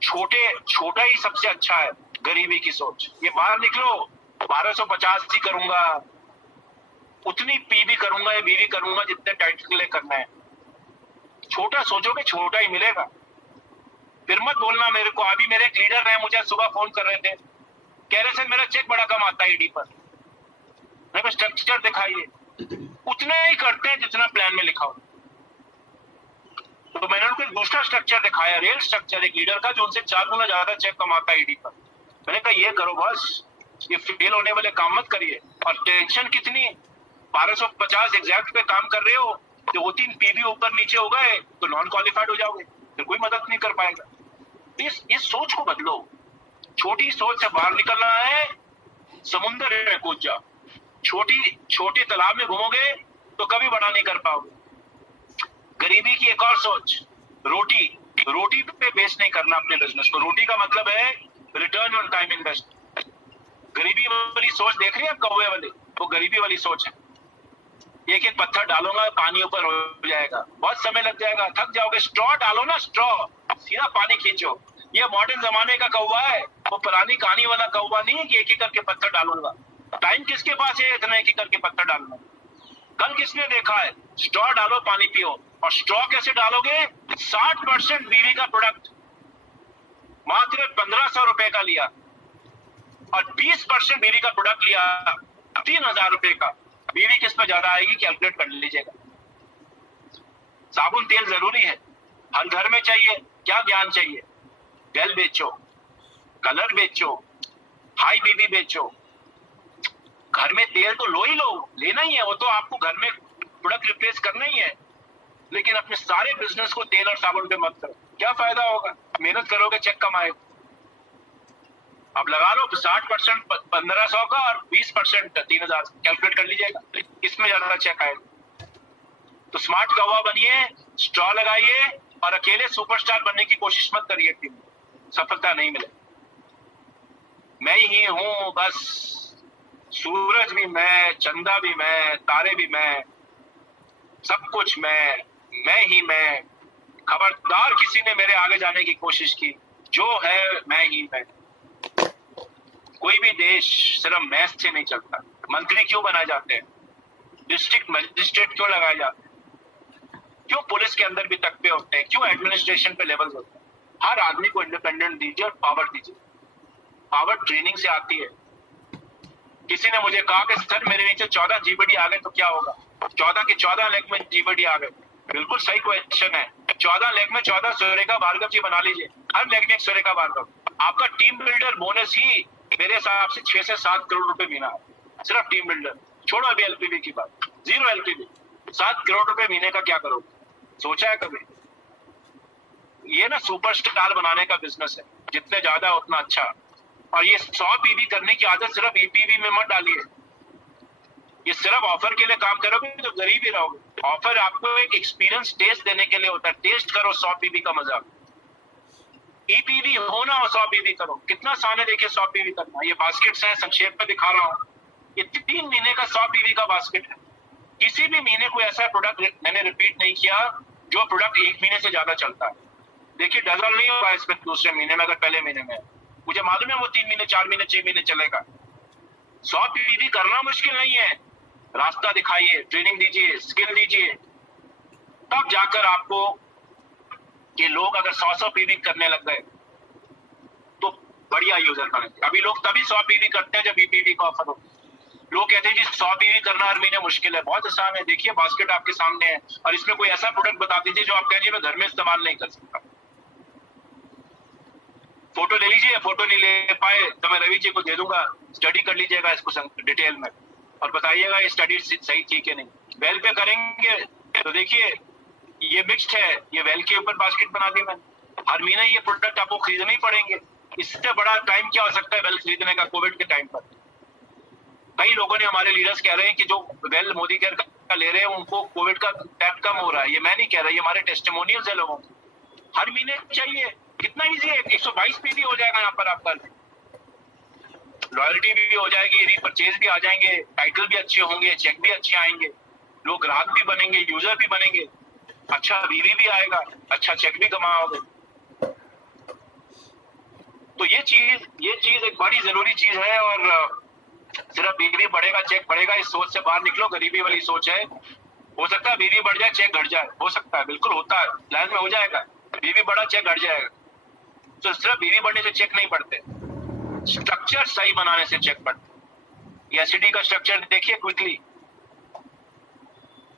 छोटा ही सबसे अच्छा है। गरीबी की सोच, ये बाहर निकलो, 1250 ही करूंगा, उतनी पीवी करूंगा या बीवी करूंगा जितने टाइटल के लिए करना है। छोटा सोचोगे छोटा ही मिलेगा। फिर मत बोलना मेरे को। अभी मेरे एक लीडर है, मुझे सुबह फोन कर रहे थे, कह रहे थे मेरा चेक बड़ा कम आता है ईडी पर। मेरे को स्ट्रक्चर दिखाइए। उतना ही करते हैं जितना प्लान में लिखा हो। तो मैंने उनको दूसरा स्ट्रक्चर दिखाया, रियल स्ट्रक्चर एक लीडर का, जो उनसे 4 गुना ज्यादा चेक कमाता है ईडी पर। मैंने कहा ये करो बस, ये फेल होने वाले काम मत करिए। और टेंशन कितनी, 1250 एग्जैक्ट पे काम कर रहे हो, 2-3 पीवी ऊपर नीचे हो गए तो नॉन क्वालिफाइड हो जाओगे, फिर कोई मदद नहीं कर पाएगा। इस सोच को बदलो। छोटी सोच से बाहर निकलना है, समुद्र में कूद जाओ। छोटी तालाब में घूमोगे तो कभी बड़ा नहीं कर पाओगे। गरीबी की एक और सोच, रोटी पे बेस नहीं करना अपने बिजनेस को। रोटी का मतलब है रिटर्न ऑन टाइम इन्वेस्ट। गरीबी वाली सोच देख रही है आप, कौवे वाली, वो गरीबी वाली सोच है। एक एक पत्थर डालूंगा, पानी ऊपर हो जाएगा, बहुत समय लग जाएगा, थक जाओगे। स्ट्रॉ डालो ना, स्ट्रॉ, सीधा पानी खींचो। ये मॉडर्न जमाने का कौवा है, वो पुरानी कहानी वाला कौवा नहीं है कि एक एक करके पत्थर डालूंगा। टाइम किसके पास है इतना एक एक करके पत्थर डालना? कल किसने देखा है? स्ट्रॉ डालो, पानी पियो। और स्ट्रॉ कैसे डालोगे? 60% बीवी का प्रोडक्ट मात्र 1500 रुपए का लिया और 20% बीवी का प्रोडक्ट लिया 3000 रुपए का। बीवी किस पे ज्यादा आएगी कैलकुलेट कर लीजिएगा। साबुन तेल जरूरी है, हर घर में चाहिए। क्या ज्ञान चाहिए? जेल बेचो, कलर बेचो, हाई बीबी बेचो। घर में तेल तो लो ही लो, लेना ही है, वो तो आपको घर में प्रोडक्ट रिप्लेस करना ही है। लेकिन अपने सारे बिजनेस को तेल और साबुन पे मत करो। क्या फायदा होगा? मेहनत करोगे, चेक कमाए। अब लगा लो 60% 1500 का और 20% 3000, कैलकुलेट कर लीजिएगा इसमें ज्यादा चेक आएगा। तो स्मार्ट कौवा बनिए, स्ट्रॉ लगाइए और अकेले सुपरस्टार बनने की कोशिश मत करिए, टीम सफलता नहीं मिले। मैं ही हूं बस, सूरज भी मैं, चंदा भी मैं, तारे भी मैं, सब कुछ मैं ही मैं। खबरदार किसी ने मेरे आगे जाने की कोशिश की, जो है मैं ही मैं। कोई भी देश सिर्फ मैथ से नहीं चलता। मंत्री क्यों बनाए जाते हैं? डिस्ट्रिक्ट मजिस्ट्रेट क्यों लगाए जाते हैं? क्यों पुलिस के अंदर भी तख्ते होते हैं? क्यों एडमिनिस्ट्रेशन पे लेवल होते हैं? हर आदमी को इंडिपेंडेंट दीजिए और पावर दीजिए। पावर ट्रेनिंग से आती है। किसी ने मुझे कहा कि सर मेरे नीचे 14 जीबीडी आ गए तो क्या होगा? 14 के 14 लेग में जीबीडी आ गए। बिल्कुल सही क्वेश्चन है। 14 लेग में 14 सुरेखा भार्गव जी बना लीजिए, हर लेग में एक सुरेखा भार्गव। आपका टीम बिल्डर बोनस ही मेरे हिसाब से 6 से 7 करोड़ रुपए महीना है, सिर्फ टीम बिल्डर। छोड़ो अभी एलपीवी की बात, जीरो एलपीवी, 7 करोड़ रुपए महीने का क्या करोगे? सोचा है कभी? ये ना सुपरस्टार बनाने का बिजनेस है, जितने ज्यादा उतना अच्छा। और ये 100 पीवी करने की आदत सिर्फ ईपीवी में मत डालिए। ये सिर्फ ऑफर के लिए काम करोगे तो गरीब ही रहोगे। ऑफर आपको एक एक्सपीरियंस टेस्ट देने के लिए होता है। टेस्ट करो 100 पीवी का मजा। ईपीवी हो ना हो, 100 पीवी करो। कितना आसान है देखिए 100 पीवी करना। ये बास्केट्स हैं, संक्षेप में दिखा रहा हूँ। ये 3 महीने का 100 पीवी का बास्केट है। किसी भी महीने कोई ऐसा प्रोडक्ट मैंने रिपीट नहीं किया जो प्रोडक्ट 1 महीने से ज्यादा चलता है। देखिए डजल नहीं होगा इसमें दूसरे महीने में, अगर पहले महीने में मुझे मालूम है वो 3 महीने 4 महीने 6 महीने चलेगा। 100 पीवी करना मुश्किल नहीं है। रास्ता दिखाइए, ट्रेनिंग दीजिए, स्किल दीजिए, तब जाकर आपको ये लोग अगर 100 पीवी करने लग गए तो बढ़िया यूजर बनेंगे। अभी लोग तभी 100 पीवी करते हैं जब ईपीवी का ऑफर हो। लोग कहते हैं जी 100 पीवी करना हर महीने मुश्किल है। बहुत आसान है, देखिए बास्केट आपके सामने है और इसमें कोई ऐसा प्रोडक्ट बता दीजिए जो आप कहेंगे मैं घर में इस्तेमाल नहीं कर सकता। फोटो ले लीजिए, फोटो नहीं ले पाए तो मैं रवि जी को दे दूंगा, स्टडी कर लीजिएगा इसको डिटेल में और बताइएगा ये स्टडी सही थी कि नहीं। वेल पे करेंगे तो देखिए ये मिक्स्ड है, ये वेल के ऊपर बास्केट बना दी मैंने। हर महीने ये प्रोडक्ट आपको खरीदने ही पड़ेंगे। इससे बड़ा टाइम क्या हो सकता है वेल खरीदने का कोविड के टाइम पर? कई लोगों ने, हमारे लीडर्स कह रहे हैं कि जो वेल मोदी केयर का ले रहे हैं उनको कोविड का टैप कम हो रहा है। ये मैं नहीं कह रहा, ये हमारे टेस्टिमोनियल्स है लोगों को। हर महीने चाहिए, कितना ईजी है। 122 पीवी हो जाएगा यहाँ पर आपका, लॉयल्टी भी हो जाएगी, रीपरचेज भी आ जाएंगे, टाइटल भी अच्छे होंगे, चेक भी अच्छे आएंगे, लोग ग्राहक भी बनेंगे, यूजर भी बनेंगे, अच्छा बीवी भी आएगा, अच्छा चेक भी कमाओगे। तो ये चीज एक बड़ी जरूरी चीज है। और सिर्फ बीवी बढ़ेगा चेक बढ़ेगा इस सोच से बाहर निकलो। गरीबी वाली सोच है। हो सकता है बीवी बढ़ जाए चेक घट जाए, हो सकता है, बिल्कुल होता है, लाइन में हो जाएगा। बीवी बढ़ा चेक घट जाएगा। तो सिर्फ बीवी बढ़ने से चेक नहीं बढ़ते, स्ट्रक्चर सही बनाने से चेक बढ़ते। ये एसईडी का स्ट्रक्चर देखिए क्विकली।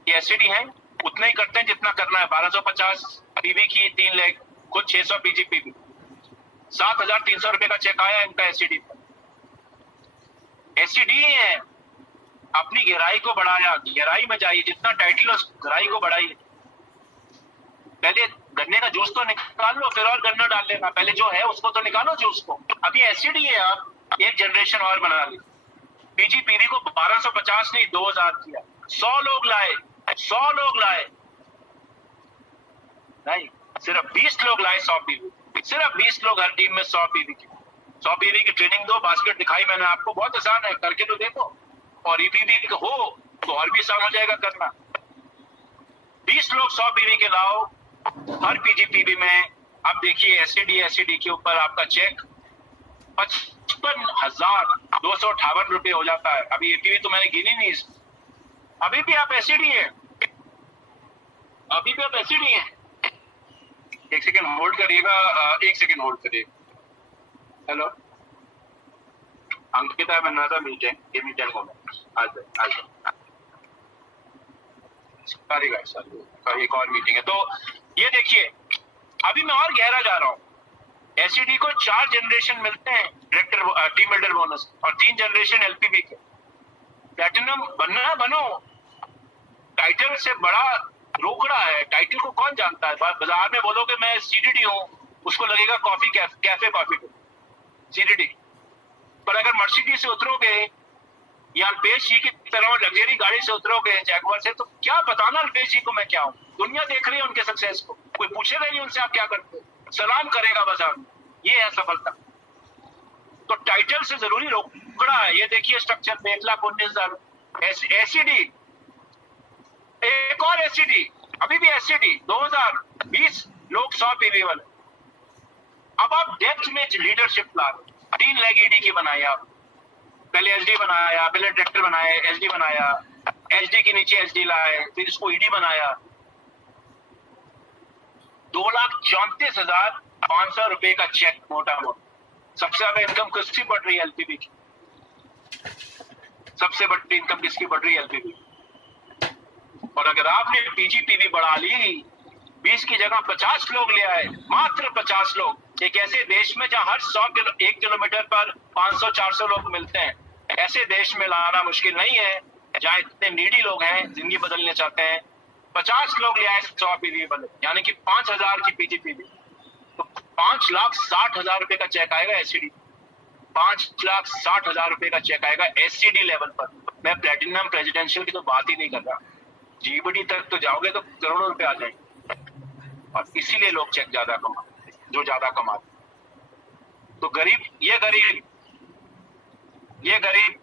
ये एसईडी है, उतना ही करते हैं जितना करना है। 1250 पीवी की 3 लेग, खुद 600 पीजीपीवी, 7300 रुपए का चेक आया इनका एसईडी पर। एसईडी है, अपनी गहराई को बढ़ाया, गहराई में जाइए, जितना टाइटल हो गहराई को बढ़ाइए। पहले गन्ने का जूस तो निकाल लो, फिर और गन्ना डाल लेना। पहले जो है उसको तो निकालो जूस को। अभी एसईडी है, आप एक जनरेशन और बना ली। पीजीपीवी को 1250 नहीं 2000 किया। 100 लोग लाए, 100 लोग लाए नहीं, सिर्फ 20 लोग लाए 100 पीवी। सिर्फ 20 लोग हर टीम में 100 पीवी की। 100 पीवी की ट्रेनिंग दो, बास्केट दिखाई मैंने आपको, बहुत आसान है, करके तो देखो। और ईपीवी हो तो और भी आसान हो जाएगा करना। 20 लोग 100 पीवी के लाओ हर पीजीपीबी में। अब देखिए एससीडी के ऊपर आपका चेक 55,258 रुपए हो जाता है। अभी एपीवी तो मैंने गिनी नहीं। अभी भी आप एससीडी है, अभी भी आप एससीडी है। एक सेकंड होल्ड करिएगा, एक सेकंड होल्ड करिएगा। हेलो अंकिता, मैं another meeting, give me 10 minutes. आ जाओ। सॉरी गाइस, एक और मीटिंग है। तो ये देखिए, अभी मैं और गहरा जा रहा हूँ। एससीडी को 4 जनरेशन मिलते हैं डायरेक्टर टीम बिल्डर बोनस और 3 जनरेशन एलपीबी के। प्लैटिनम बनना बनो, टाइटल से बड़ा रोकड़ा है। टाइटल को कौन जानता है? बाजार में बोलोगे मैं सीडीडी हूँ, उसको लगेगा कॉफी कैफे कॉफी सीडीडी। पर अगर मर्सिडीज से उतरोगे या अल्पेश जी की तरह लग्जरी गाड़ी से उतरोगे जैगुआर से, तो क्या बताना अल्पेश जी को मैं क्या हूँ। दुनिया देख रही है उनके सक्सेस को, कोई पूछेगा नहीं उनसे आप क्या करते हो, सलाम करेगा बाजार में। ये है सफलता। तो टाइटल से जरूरी रोकड़ा है। ये देखिए स्ट्रक्चर में 1,19,000 एससीडी, एक और एससीडी, अभी भी एससीडी 2020 लोग 100 पीवी वाले। अब आप डेप्थ में लीडरशिप ला रहे। 3 लेग ईडी की बनाई आप, पहले एसडी बनाया, पहले डायरेक्टर बनाया, एसडी बनाया, एसडी के नीचे एसडी लाए, फिर इसको ईडी बनाया। 2,34,500 रुपए का चेक मोटा मोटा। सबसे ज्यादा इनकम किसकी बढ़ रही है? एलपीबी की। सबसे बड़ी इनकम किसकी बढ़ रही है? एलपीबी। और अगर आपने पीजीपीबी बढ़ा ली, 20 की जगह 50 लोग ले आए, मात्र 50 लोग, एक ऐसे देश में जहां हर 1 किलोमीटर पर 500-400 लोग मिलते हैं, ऐसे देश में लाना मुश्किल नहीं है जहां इतने नीडी लोग हैं, जिंदगी बदलने चाहते हैं। 50 लोग ले आए 100 पीवी वाले, यानी कि 5,000 की पीजीपीबी, तो 5,60,000 रुपए का चेक आएगा एससीडी। 5,60,000 रुपए का चेक आएगा एससीडी लेवल पर। मैं प्लेटिनम प्रेसिडेंशियल की तो बात ही नहीं कर रहा। जीबीडी तक तो जाओगे तो करोड़ों रुपए आ जाएंगे। और इसीलिए लोग चेक ज्यादा कमाते, जो ज्यादा कमाते। तो गरीब, ये गरीब, ये गरीब,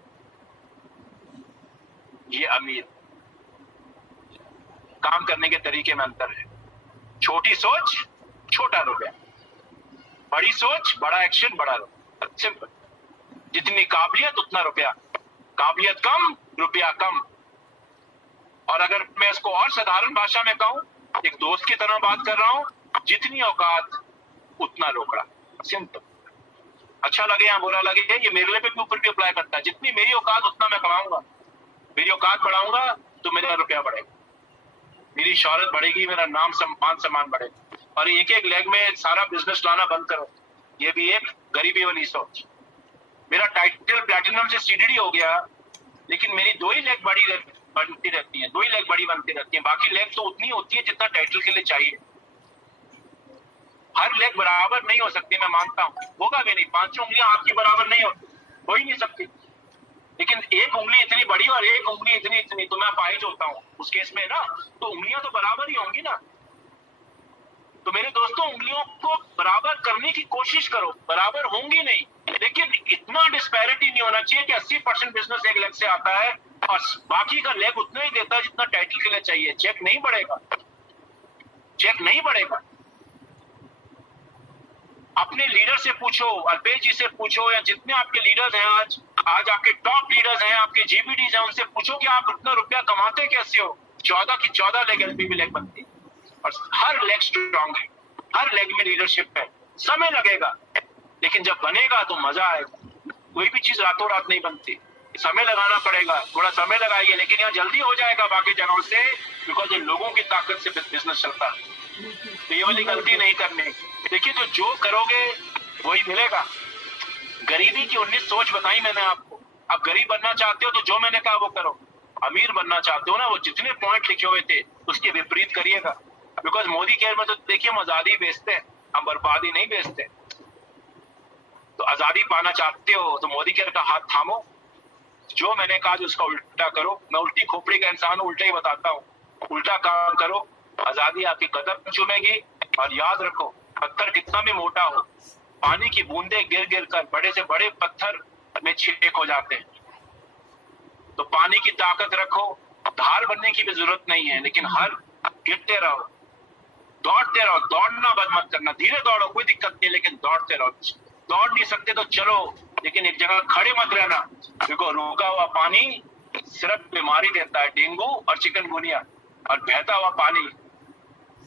ये अमीर, काम करने के तरीके में अंतर है। छोटी सोच छोटा रुपया, बड़ी सोच बड़ा एक्शन बड़ा रुपया। सिंपल। जितनी काबिलियत उतना रुपया, काबिलियत कम रुपया कम। और अगर मैं इसको और साधारण भाषा में कहूं, एक दोस्त की तरह बात कर रहा हूं, जितनी औकात उतना रोकड़ा। सिंपल। अच्छा लगे या बुरा लगे, ये मेरे लिए भी ऊपर भी अप्लाई करता है। जितनी मेरी औकात उतना मैं कमाऊंगा। मेरी औकात बढ़ाऊंगा तो मेरा रुपया बढ़ेगा, मेरी शौहरत बढ़ेगी, मेरा नाम सम्मान बढ़ेगा। और एक एक लेग में सारा बिजनेस लाना बंद करो, ये भी एक गरीबी वाली सोच। मेरा टाइटल प्लैटिनम से सीडीडी हो गया, लेकिन मेरी 2 ही लेग बड़ी बनती रहती है, 2 ही लेग बड़ी बनती रहती है। बाकी लेग तो उतनी होती है जितना टाइटल के लिए चाहिए। हर लेग बराबर नहीं हो सकती, मैं मानता हूँ, होगा भी नहीं। 5 उंगलियां आपकी बराबर नहीं हो ही नहीं सकती। लेकिन एक उंगली इतनी बड़ी और एक उंगली इतनी, तो मैं अपाहिज होता हूँ उस केस में ना। तो उंगलियां तो बराबर ही होंगी ना। तो मेरे दोस्तों, उंगलियों को बराबर करने की कोशिश करो, बराबर होंगी नहीं, लेकिन इतना डिस्पैरिटी नहीं होना चाहिए कि 80% बिजनेस एक लेग से आता है और बाकी का लेग उतना ही देता है जितना टाइटल के लिए चाहिए। चेक नहीं बढ़ेगा, चेक नहीं बढ़ेगा। अपने लीडर से पूछो, अल्पेश जी से पूछो, या जितने आपके लीडर्स हैं आज आपके टॉप लीडर्स हैं, आपके जीबीडीज हैं, उनसे पूछो कि आप इतना रुपया कमाते कैसे हो। 14 की 14 लेग एलपीबी लेग बनती है और हर लेग स्ट्रॉन्ग है, हर लेग में लीडरशिप है। समय लगेगा, लेकिन जब बनेगा तो मजा आएगा। कोई भी चीज रातों रात नहीं बनती, समय लगाना पड़ेगा। थोड़ा समय लगाइए, लेकिन यहाँ जल्दी हो जाएगा बाकी जगहों से, बिकॉज इन लोगों की ताकत से बिजनेस चलता है। तो ये वाली गलती नहीं करनी। देखिए, तो जो करोगे वही मिलेगा। गरीबी की 19 सोच बताई मैंने आपको। आप गरीब बनना चाहते हो तो जो मैंने कहा वो करो। अमीर बनना चाहते हो ना, वो जितने पॉइंट लिखे हुए थे उसके विपरीत करिएगा। बिकॉज मोदी केयर में तो देखिए हम आजादी बेचते हैं, हम बर्बादी नहीं बेचते। तो आजादी पाना चाहते हो तो मोदी केयर का हाथ थामो, जो मैंने कहा उसका उल्टा करो। मैं उल्टी खोपड़ी का इंसान हूं, उल्टा ही बताता हूँ। उल्टा काम करो, आजादी आपकी कदम चूमेगी। और याद रखो, पत्थर कितना भी मोटा हो, पानी की बूंदे गिर गिर कर बड़े से बड़े पत्थर में छेद हो जाते हैं। तो पानी की ताकत रखो, ढाल बनने की भी जरूरत नहीं है, लेकिन हर गिरते रहो, दौड़ते रहो, दौड़ना बंद मत करना, धीरे दौड़ो कोई दिक्कत नहीं, लेकिन दौड़ते रहो। दौड़ नहीं सकते तो चलो, लेकिन एक जगह खड़े मत रहना, क्योंकि रुका हुआ पानी सिर्फ बीमारी देता है, डेंगू और चिकनगुनिया। और बहता हुआ पानी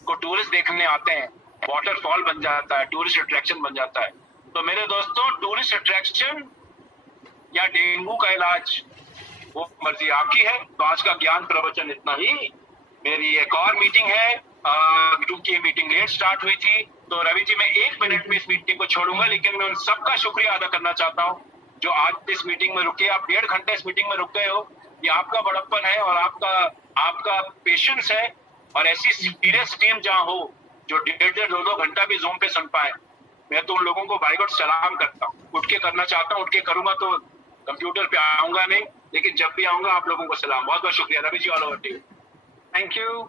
को टूरिस्ट देखने आते हैं, वाटरफॉल बन जाता है, टूरिस्ट अट्रैक्शन बन जाता है। तो मेरे दोस्तों, टूरिस्ट अट्रैक्शन या डेंगू का इलाज वो मर्जी आपकी है। तो आज का ज्ञान प्रवचन इतना ही। मेरी एक और मीटिंग है, क्योंकि मीटिंग लेट स्टार्ट हुई थी, तो रवि जी मैं 1 मिनट में इस मीटिंग को छोड़ूंगा, लेकिन मैं उन सबका शुक्रिया अदा करना चाहता हूँ जो आज इस मीटिंग में रुके। आप 1.5 घंटे इस मीटिंग में रुक गए हो, ये आपका बड़प्पन है और आपका पेशेंस है। और ऐसी सीरियस टीम जहाँ हो जो 1.5 2 घंटा भी जूम पे सुन पाए, मैं तो उन लोगों को बाय गॉड सलाम करता हूँ। उठ के करना चाहता हूँ, उठ के करूंगा तो कंप्यूटर पे आऊंगा नहीं, लेकिन जब भी आऊंगा आप लोगों को सलाम। बहुत बहुत शुक्रिया Ravi ji, all over to you. Thank you